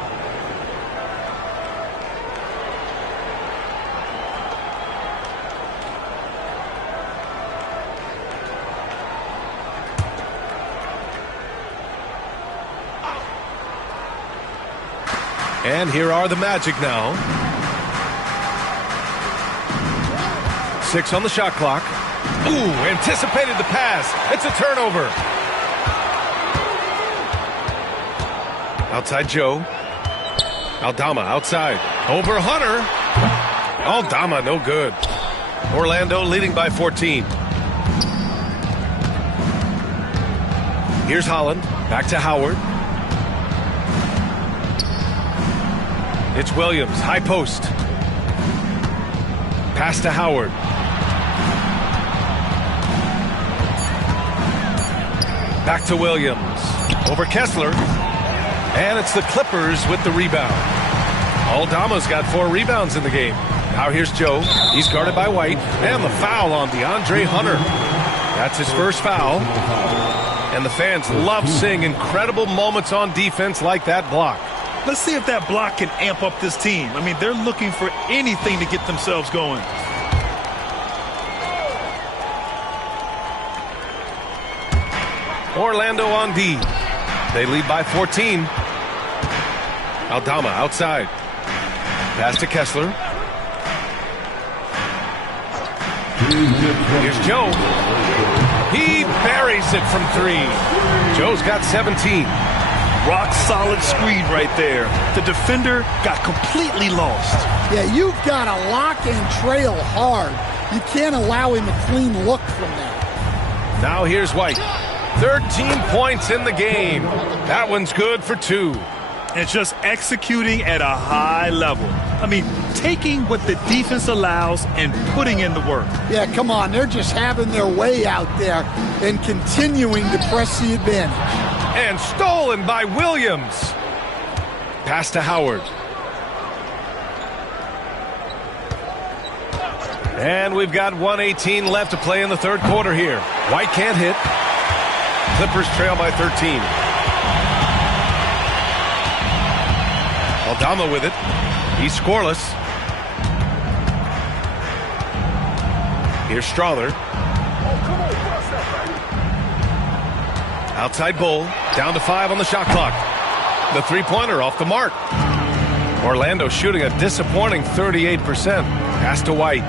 And here are the Magic now. 6 on the shot clock. Ooh, anticipated the pass. It's a turnover. Outside Joe. Aldama outside. Over Hunter. Aldama no good. Orlando leading by 14. Here's Holland. Back to Howard. It's Williams. High post. Pass to Howard. Back to Williams. Over Kessler. And it's the Clippers with the rebound. Aldama's got 4 rebounds in the game. Now here's Joe. He's guarded by White. And the foul on DeAndre Hunter. That's his first foul. And the fans love seeing incredible moments on defense like that block. Let's see if that block can amp up this team. I mean, they're looking for anything to get themselves going. Orlando on D. They lead by 14. Aldama outside. Pass to Kessler. Here's Joe. He buries it from 3. Joe's got 17. Rock solid screen right there. The defender got completely lost. Yeah, you've got to lock and trail hard. You can't allow him a clean look from that. Now here's White. 13 points in the game. That one's good for 2. And just executing at a high level. I mean, taking what the defense allows and putting in the work. Yeah, come on. They're just having their way out there and continuing to press the advantage. And stolen by Williams. Pass to Howard. And we've got 1:18 left to play in the third quarter here. White can't hit. Clippers trail by 13. Aldama with it. He's scoreless. Here's Strother. Outside Bull. Down to 5 on the shot clock. The three-pointer off the mark. Orlando shooting a disappointing 38%. Pass to White.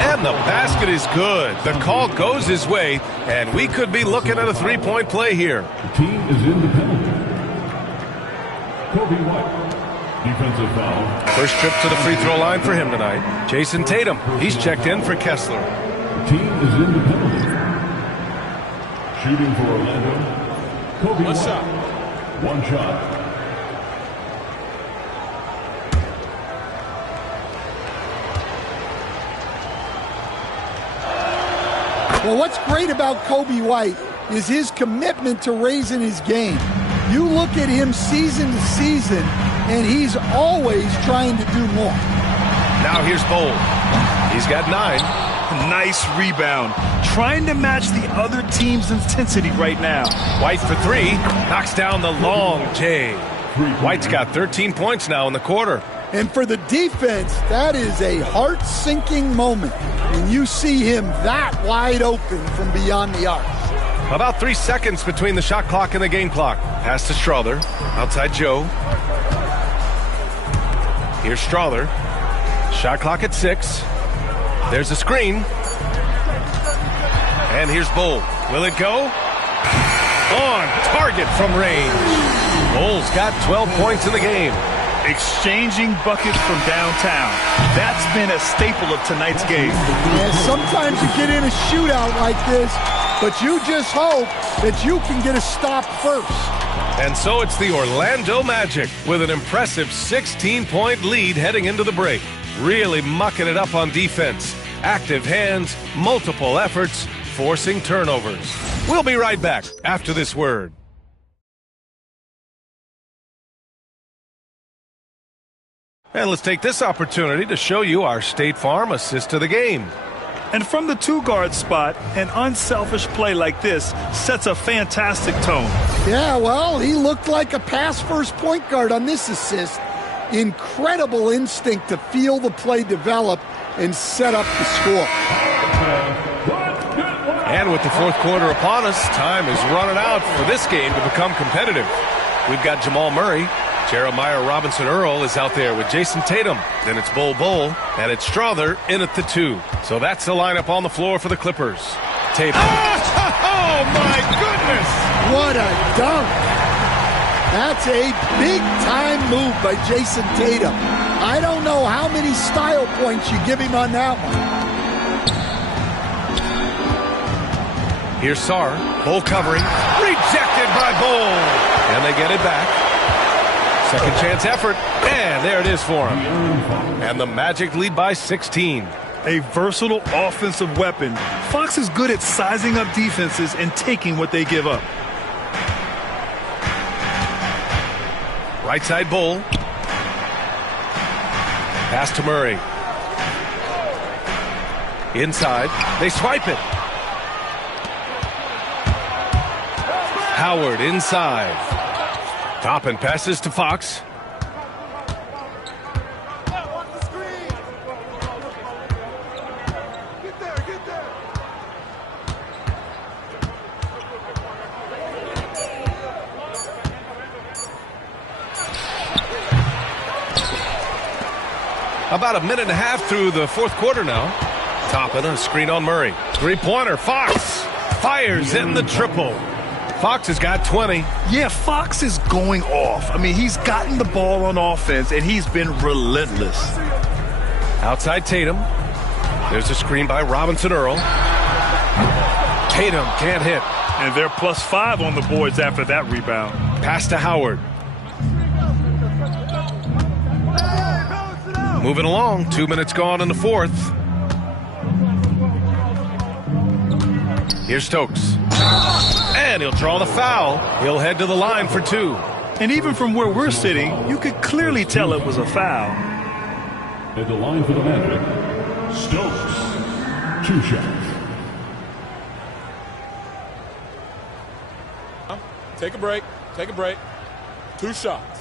And the basket is good. The call goes his way, and we could be looking at a three-point play here. The team is in the penalty. Kobe White, defensive foul. First trip to the free throw line for him tonight. Jason Tatum, he's checked in for Kessler. The team is in the penalty. Shooting for Orlando, Kobe One White. shot. One shot. Well, what's great about Kobe White is his commitment to raising his game. You look at him season to season, and he's always trying to do more. Now here's Bowl. He's got 9. Nice rebound. Trying to match the other team's intensity right now. White for 3. Knocks down the long J. White's got 13 points now in the quarter. And for the defense, that is a heart-sinking moment when you see him that wide open from beyond the arc. About 3 seconds between the shot clock and the game clock. Pass to Strother. Outside Joe. Here's Strother. Shot clock at 6. There's a screen. And here's Bull. Will it go? On target from range. Bull's got 12 points in the game. Exchanging buckets from downtown. That's been a staple of tonight's game. Yeah, sometimes you get in a shootout like this, but you just hope that you can get a stop first. And so it's the Orlando Magic with an impressive 16-point lead heading into the break. Really mucking it up on defense. Active hands, multiple efforts, forcing turnovers. We'll be right back after this word. And let's take this opportunity to show you our State Farm assist to the game. And from the two-guard spot, an unselfish play like this sets a fantastic tone. Yeah, well, he looked like a pass-first point guard on this assist. Incredible instinct to feel the play develop and set up the score. And with the fourth quarter upon us, time is running out for this game to become competitive. We've got Jamal Murray. Jeremiah Robinson-Earl is out there with Jason Tatum. Then it's Bol, and it's Strother in at the 2. So that's the lineup on the floor for the Clippers. Tatum. Oh, my goodness! What a dunk! That's a big-time move by Jason Tatum. I don't know how many style points you give him on that one. Here's Sarr. Bol covering. Rejected by Bol. And they get it back. Second chance effort. And there it is for him. And the Magic lead by 16. A versatile offensive weapon. Fox is good at sizing up defenses and taking what they give up. Right side Bol. Pass to Murray. Inside. They swipe it. Howard inside. Toppin passes to Fox. About a minute and a half through the fourth quarter now. Toppin, a screen on Murray. Three-pointer. Fox fires in the triple. Fox has got 20. Yeah, Fox is going off. I mean, he's gotten the ball on offense, and he's been relentless. Outside Tatum. There's a screen by Robinson-Earl. Tatum can't hit. And they're +5 on the boards after that rebound. Pass to Howard. Moving along. 2 minutes gone in the fourth. Here's Stokes. And he'll draw the foul. He'll head to the line for 2. And even from where we're sitting, you could clearly tell it was a foul. At the line for the Magic, Stokes. 2 shots. Take a break. Take a break. 2 shots.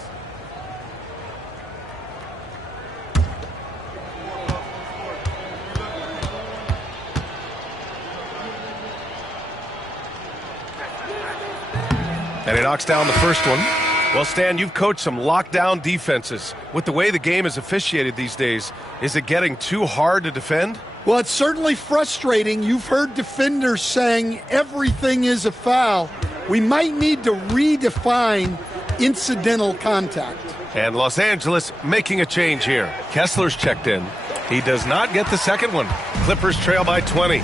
And he knocks down the first one. Well, Stan, you've coached some lockdown defenses. With the way the game is officiated these days, is it getting too hard to defend? Well, it's certainly frustrating. You've heard defenders saying everything is a foul. We might need to redefine incidental contact. And Los Angeles making a change here. Kessler's checked in. He does not get the second one. Clippers trail by 20.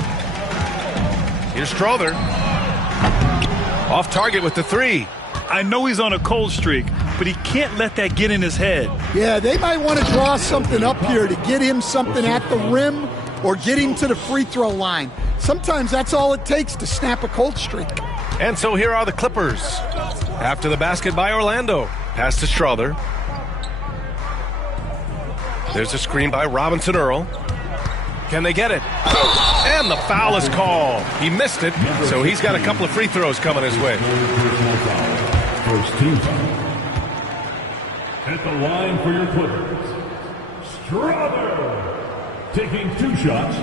Here's Strother. Off target with the 3. I know he's on a cold streak, but he can't let that get in his head. Yeah, they might want to draw something up here to get him something at the rim or get him to the free throw line. Sometimes that's all it takes to snap a cold streak. And so here are the Clippers. After the basket by Orlando. Pass to Strother. There's a screen by Robinson-Earl. Can they get it? And the foul is called. He missed it, so he's got a couple of free throws coming his way. First team foul. At the line for your Clippers, Strother. Taking 2 shots.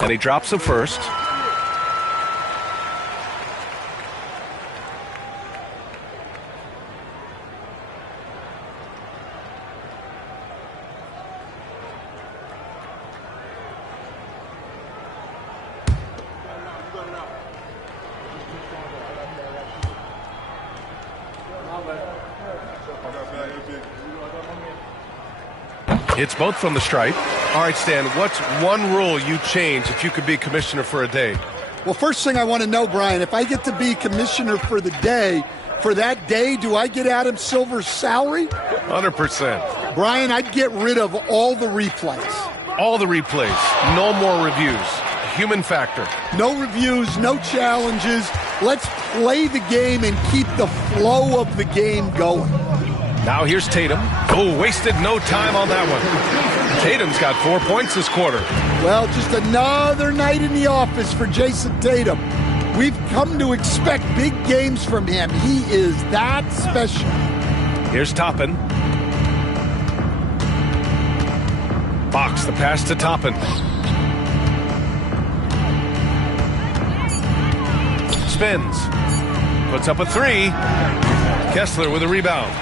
And he drops the first. It's both from the stripe. All right, Stan, what's one rule you change if you could be commissioner for a day? Well, first thing I want to know, Brian, if I get to be commissioner for the day, for that day, do I get Adam Silver's salary? 100%. Brian, I'd get rid of all the replays. All the replays. No more reviews. Human factor. No reviews, no challenges. Let's play the game and keep the flow of the game going. Now here's Tatum. Oh, wasted no time on that one. Tatum's got 4 points this quarter. Well, just another night in the office for Jason Tatum. We've come to expect big games from him. He is that special. Here's Toppin. Fox, the pass to Toppin. Spins. Puts up a three. Kessler with a rebound.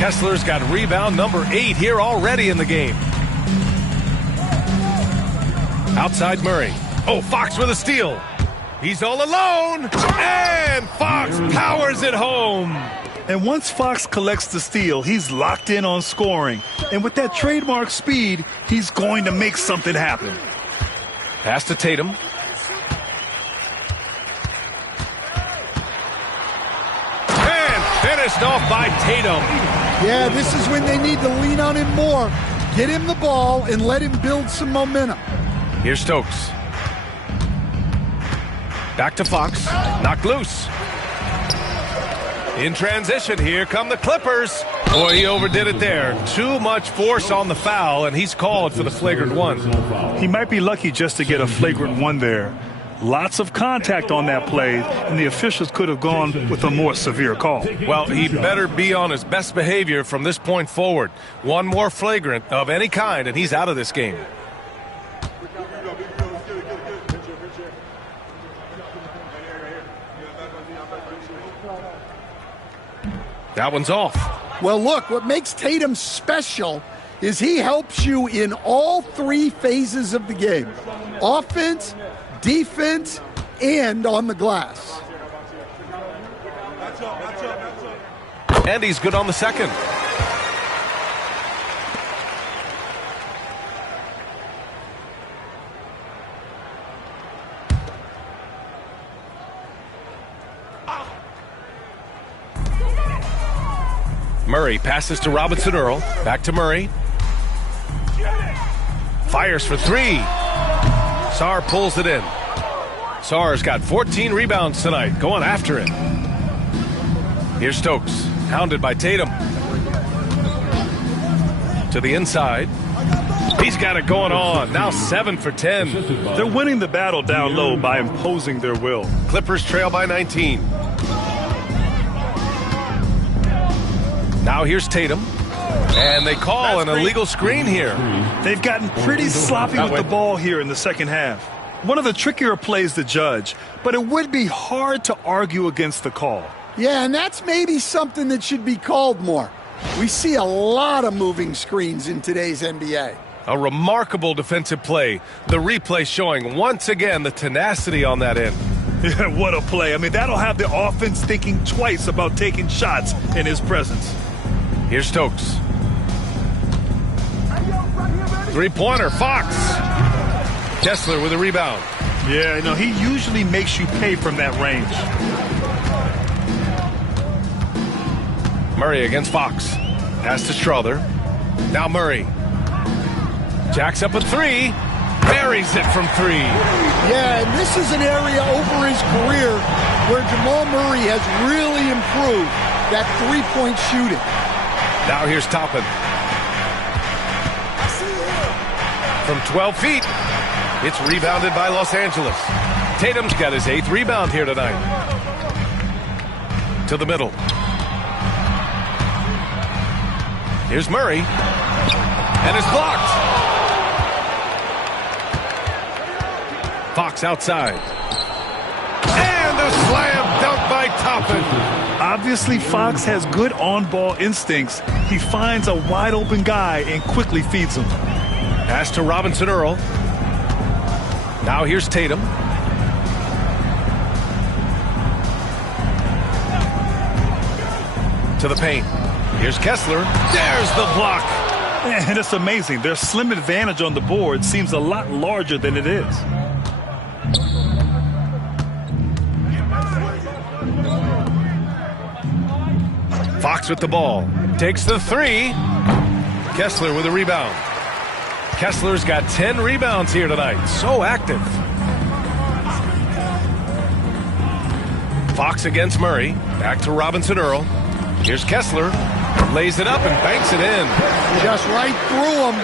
Kessler's got rebound number 8 here already in the game. Outside Murray. Oh, Fox with a steal. He's all alone. And Fox powers it home. And once Fox collects the steal, he's locked in on scoring. And with that trademark speed, he's going to make something happen. Pass to Tatum. And finished off by Tatum. Yeah, this is when they need to lean on him more. Get him the ball and let him build some momentum. Here's Stokes. Back to Fox. Knocked loose. In transition, here come the Clippers. Boy, he overdid it there. Too much force on the foul, and he's called for the flagrant one. He might be lucky just to get a flagrant one there. Lots of contact on that play, and the officials could have gone with a more severe call. Well, he better be on his best behavior from this point forward. One more flagrant of any kind, and he's out of this game. That one's off. Well, look, what makes Tatum special is he helps you in all 3 phases of the game. Offense, defense, and on the glass. And he's good on the second. Murray passes to Robinson Earl. Back to Murray. Fires for 3. Sarr pulls it in. Sarr's got 14 rebounds tonight. Going after it. Here's Stokes. Hounded by Tatum. To the inside. He's got it going on. Now 7 for 10. They're winning the battle down low by imposing their will. Clippers trail by 19. Now here's Tatum. And they call an illegal screen here. They've gotten pretty sloppy with the ball here in the second half. One of the trickier plays to judge, but it would be hard to argue against the call. Yeah, and that's maybe something that should be called more. We see a lot of moving screens in today's NBA. A remarkable defensive play. The replay showing once again the tenacity on that end. Yeah, what a play. I mean, that'll have the offense thinking twice about taking shots in his presence. Here's Stokes. Three-pointer, Fox. Kessler with a rebound. Yeah, no, he usually makes you pay from that range. Murray against Fox. Pass to Strother. Now Murray. Jacks up a 3. Buries it from 3. Yeah, and this is an area over his career where Jamal Murray has really improved that three-point shooting. Now here's Toppin. From 12 feet. It's rebounded by Los Angeles. Tatum's got his 8th rebound here tonight. To the middle. Here's Murray. And it's blocked. Fox outside. And a slam dunk by Toppin. Obviously, Fox has good on-ball instincts. He finds a wide-open guy and quickly feeds him. Pass to Robinson Earl. Now here's Tatum. To the paint. Here's Kessler. There's the block. And it's amazing. Their slim advantage on the board seems a lot larger than it is. Fox with the ball. Takes the 3. Kessler with a rebound. Kessler's got 10 rebounds here tonight. So active. Fox against Murray. Back to Robinson Earl. Here's Kessler. Lays it up and banks it in. Just right through him.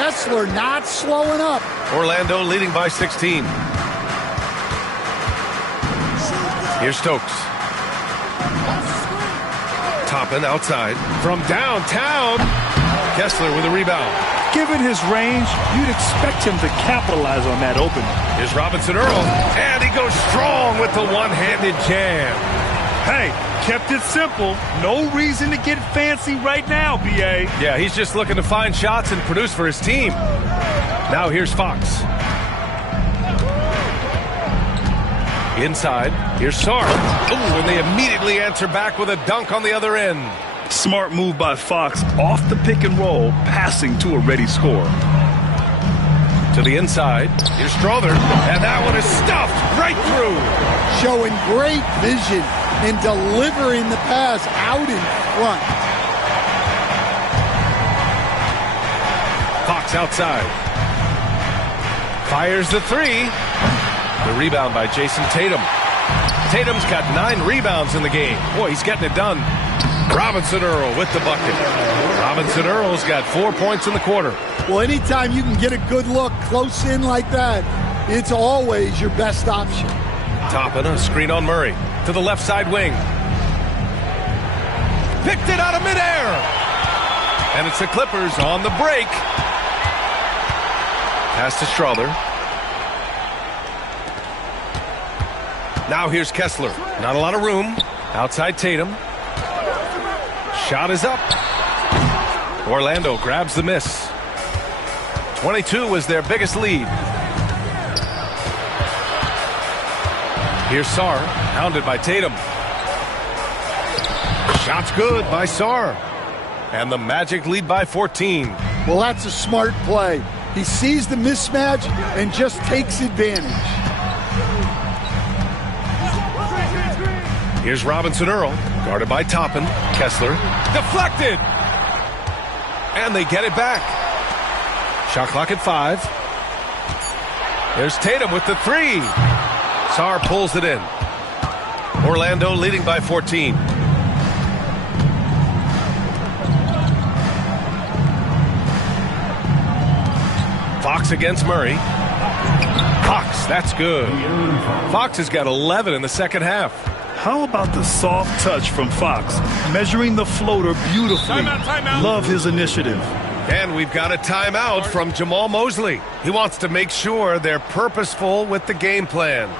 Kessler not slowing up. Orlando leading by 16. Here's Stokes. Toppin outside. From downtown. Kessler with a rebound. Given his range, you'd expect him to capitalize on that opening. Here's Robinson Earl. And he goes strong with the one-handed jam. Hey, kept it simple. No reason to get fancy right now, B.A. Yeah, he's just looking to find shots and produce for his team. Now here's Fox. Inside, here's Sarr. Ooh, and they immediately answer back with a dunk on the other end. Smart move by Fox off the pick and roll, passing to a ready scorer. To the inside, here's Strother, and that one is stuffed right through. Showing great vision and delivering the pass out in front. Fox outside. Fires the three. The rebound by Jason Tatum. Tatum's got 9 rebounds in the game. Boy, he's getting it done. Robinson Earl with the bucket. Robinson Earl's got 4 points in the quarter. Well, anytime you can get a good look close in like that, it's always your best option. Toppin, a screen on Murray. To the left side wing. Picked it out of midair. And it's the Clippers on the break. Pass to Strother. Now here's Kessler. Not a lot of room. Outside Tatum. Shot is up. Orlando grabs the miss. 22 was their biggest lead. Here's Sarr, hounded by Tatum. Shot's good by Sarr. And the Magic lead by 14. Well, that's a smart play. He sees the mismatch and just takes advantage. Here's Robinson Earl, guarded by Toppin. Kessler, deflected! And they get it back. Shot clock at 5. There's Tatum with the 3. Sarr pulls it in. Orlando leading by 14. Fox against Murray. Fox, that's good. Fox has got 11 in the second half. How about the soft touch from Fox, measuring the floater beautifully? Timeout. Love his initiative. And we've got a timeout from Jamal Mosley. He wants to make sure they're purposeful with the game plan.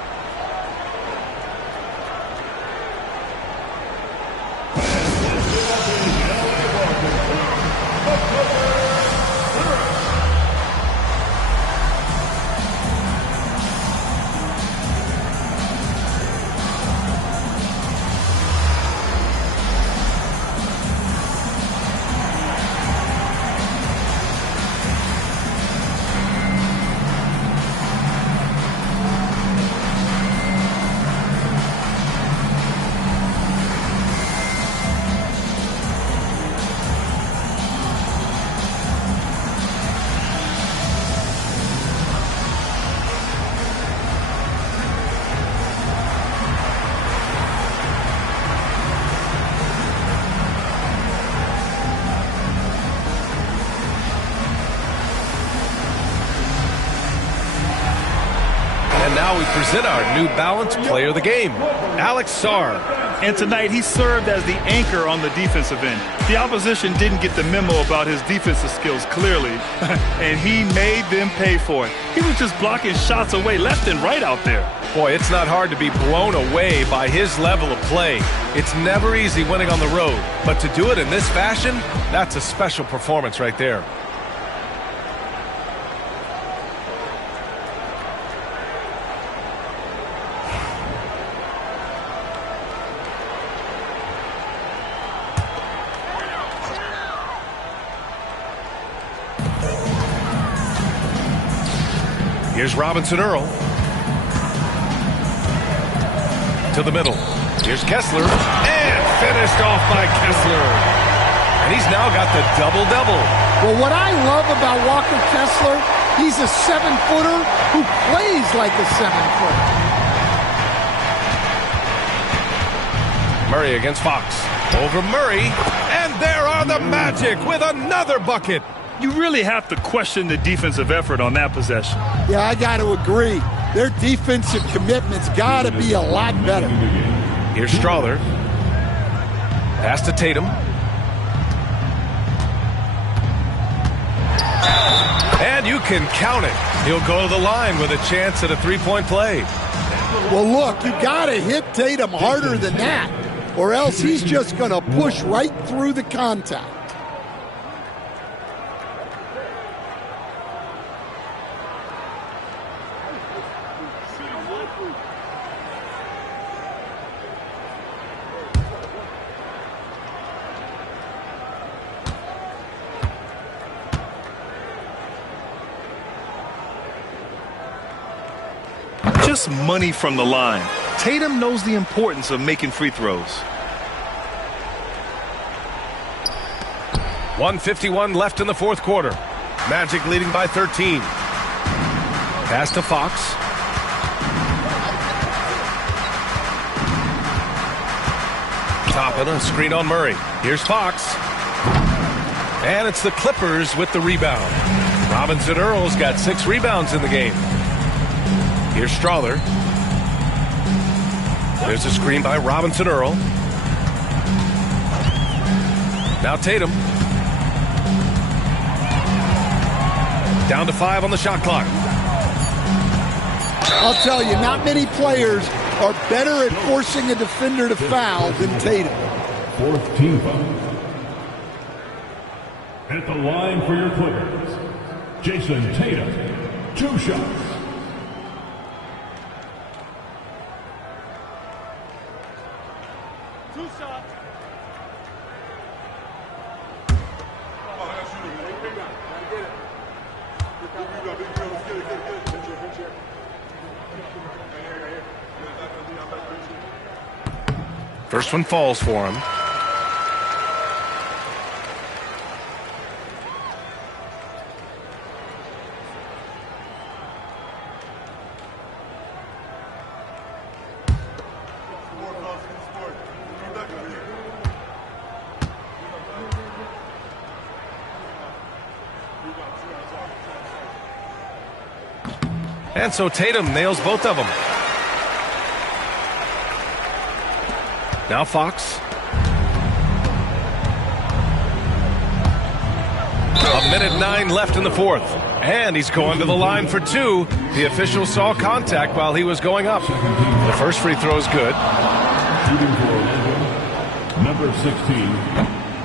Now we present our New Balance Player of the Game, Alex Sarr. And tonight he served as the anchor on the defensive end. The opposition didn't get the memo about his defensive skills clearly, and he made them pay for it. He was just blocking shots away left and right out there. Boy, it's not hard to be blown away by his level of play. It's never easy winning on the road, but to do it in this fashion, that's a special performance right there. Here's Robinson Earl. To the middle. Here's Kessler. And finished off by Kessler. And he's now got the double-double. Well, what I love about Walker Kessler, he's a 7-footer who plays like a 7-footer. Murray against Fox. Over Murray. And there are the Magic with another bucket. You really have to question the defensive effort on that possession. Yeah, I got to agree. Their defensive commitment's got to be a lot better. Here's Strother. Pass to Tatum. And you can count it. He'll go to the line with a chance at a three-point play. Well, look, you got to hit Tatum harder than that, or else he's just going to push right through the contact. Just money from the line. Tatum knows the importance of making free throws. 1:51 left in the fourth quarter. Magic leading by 13. Pass to Fox. Toppin, a screen on Murray. Here's Fox. And it's the Clippers with the rebound. Robinson Earl's got 6 rebounds in the game. Here's Strother. There's a screen by Robinson Earl. Now Tatum. Down to 5 on the shot clock. I'll tell you, not many players are better at forcing a defender to foul than Tatum. 4th team foul. At the line for your Clippers, Jason Tatum, 2 shots. First one falls for him. And so Tatum nails both of them. Now Fox. A minute 9 left in the fourth. And he's going to the line for 2. The official saw contact while he was going up. The first free throw is good. Shooting for Orlando, number 16.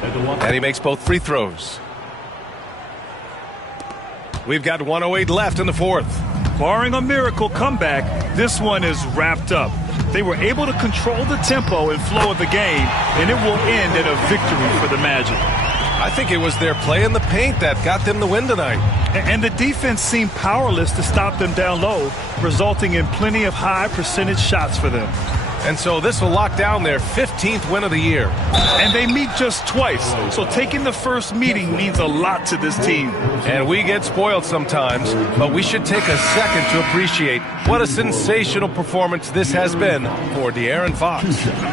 At the line. And he makes both free throws. We've got 1:08 left in the fourth. Barring a miracle comeback, this one is wrapped up. They were able to control the tempo and flow of the game, and it will end in a victory for the Magic. I think it was their play in the paint that got them the win tonight. And the defense seemed powerless to stop them down low, resulting in plenty of high percentage shots for them. And so this will lock down their 15th win of the year. And they meet just twice, so taking the first meeting means a lot to this team. And we get spoiled sometimes, but we should take a second to appreciate what a sensational performance this has been for De'Aaron Fox.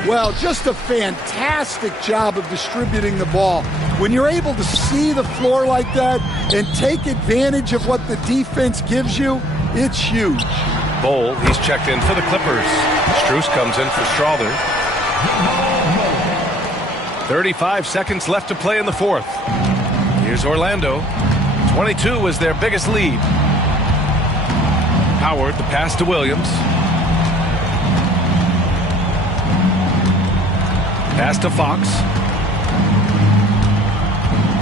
Well, just a fantastic job of distributing the ball. When you're able to see the floor like that and take advantage of what the defense gives you, it's huge. Bowl, he's checked in for the Clippers. Strus comes in for Strother. 35 seconds left to play in the fourth. Here's Orlando. 22 was their biggest lead. Howard, the pass to Williams. Pass to Fox.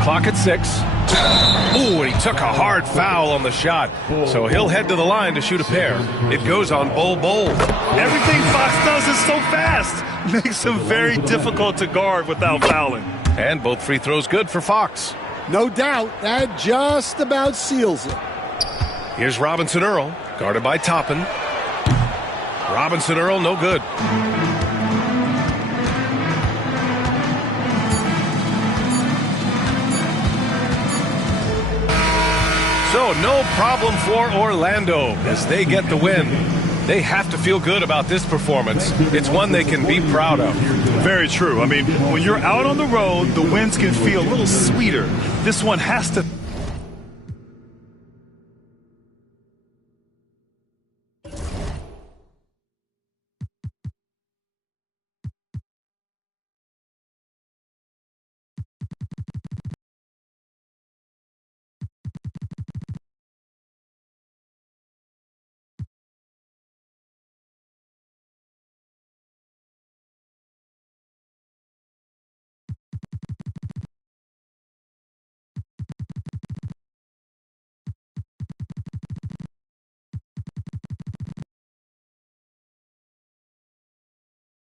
Clock at 6. Ooh, and he took a hard foul on the shot. So he'll head to the line to shoot a pair. It goes on Bowl. Everything Fox does is so fast. Makes him very difficult to guard without fouling. And both free throws good for Fox. No doubt, that just about seals it. Here's Robinson Earl, guarded by Toppin. Robinson Earl, no good. So no problem for Orlando as they get the win. They have to feel good about this performance. It's one they can be proud of. Very true. I mean, when you're out on the road, the wins can feel a little sweeter. This one has to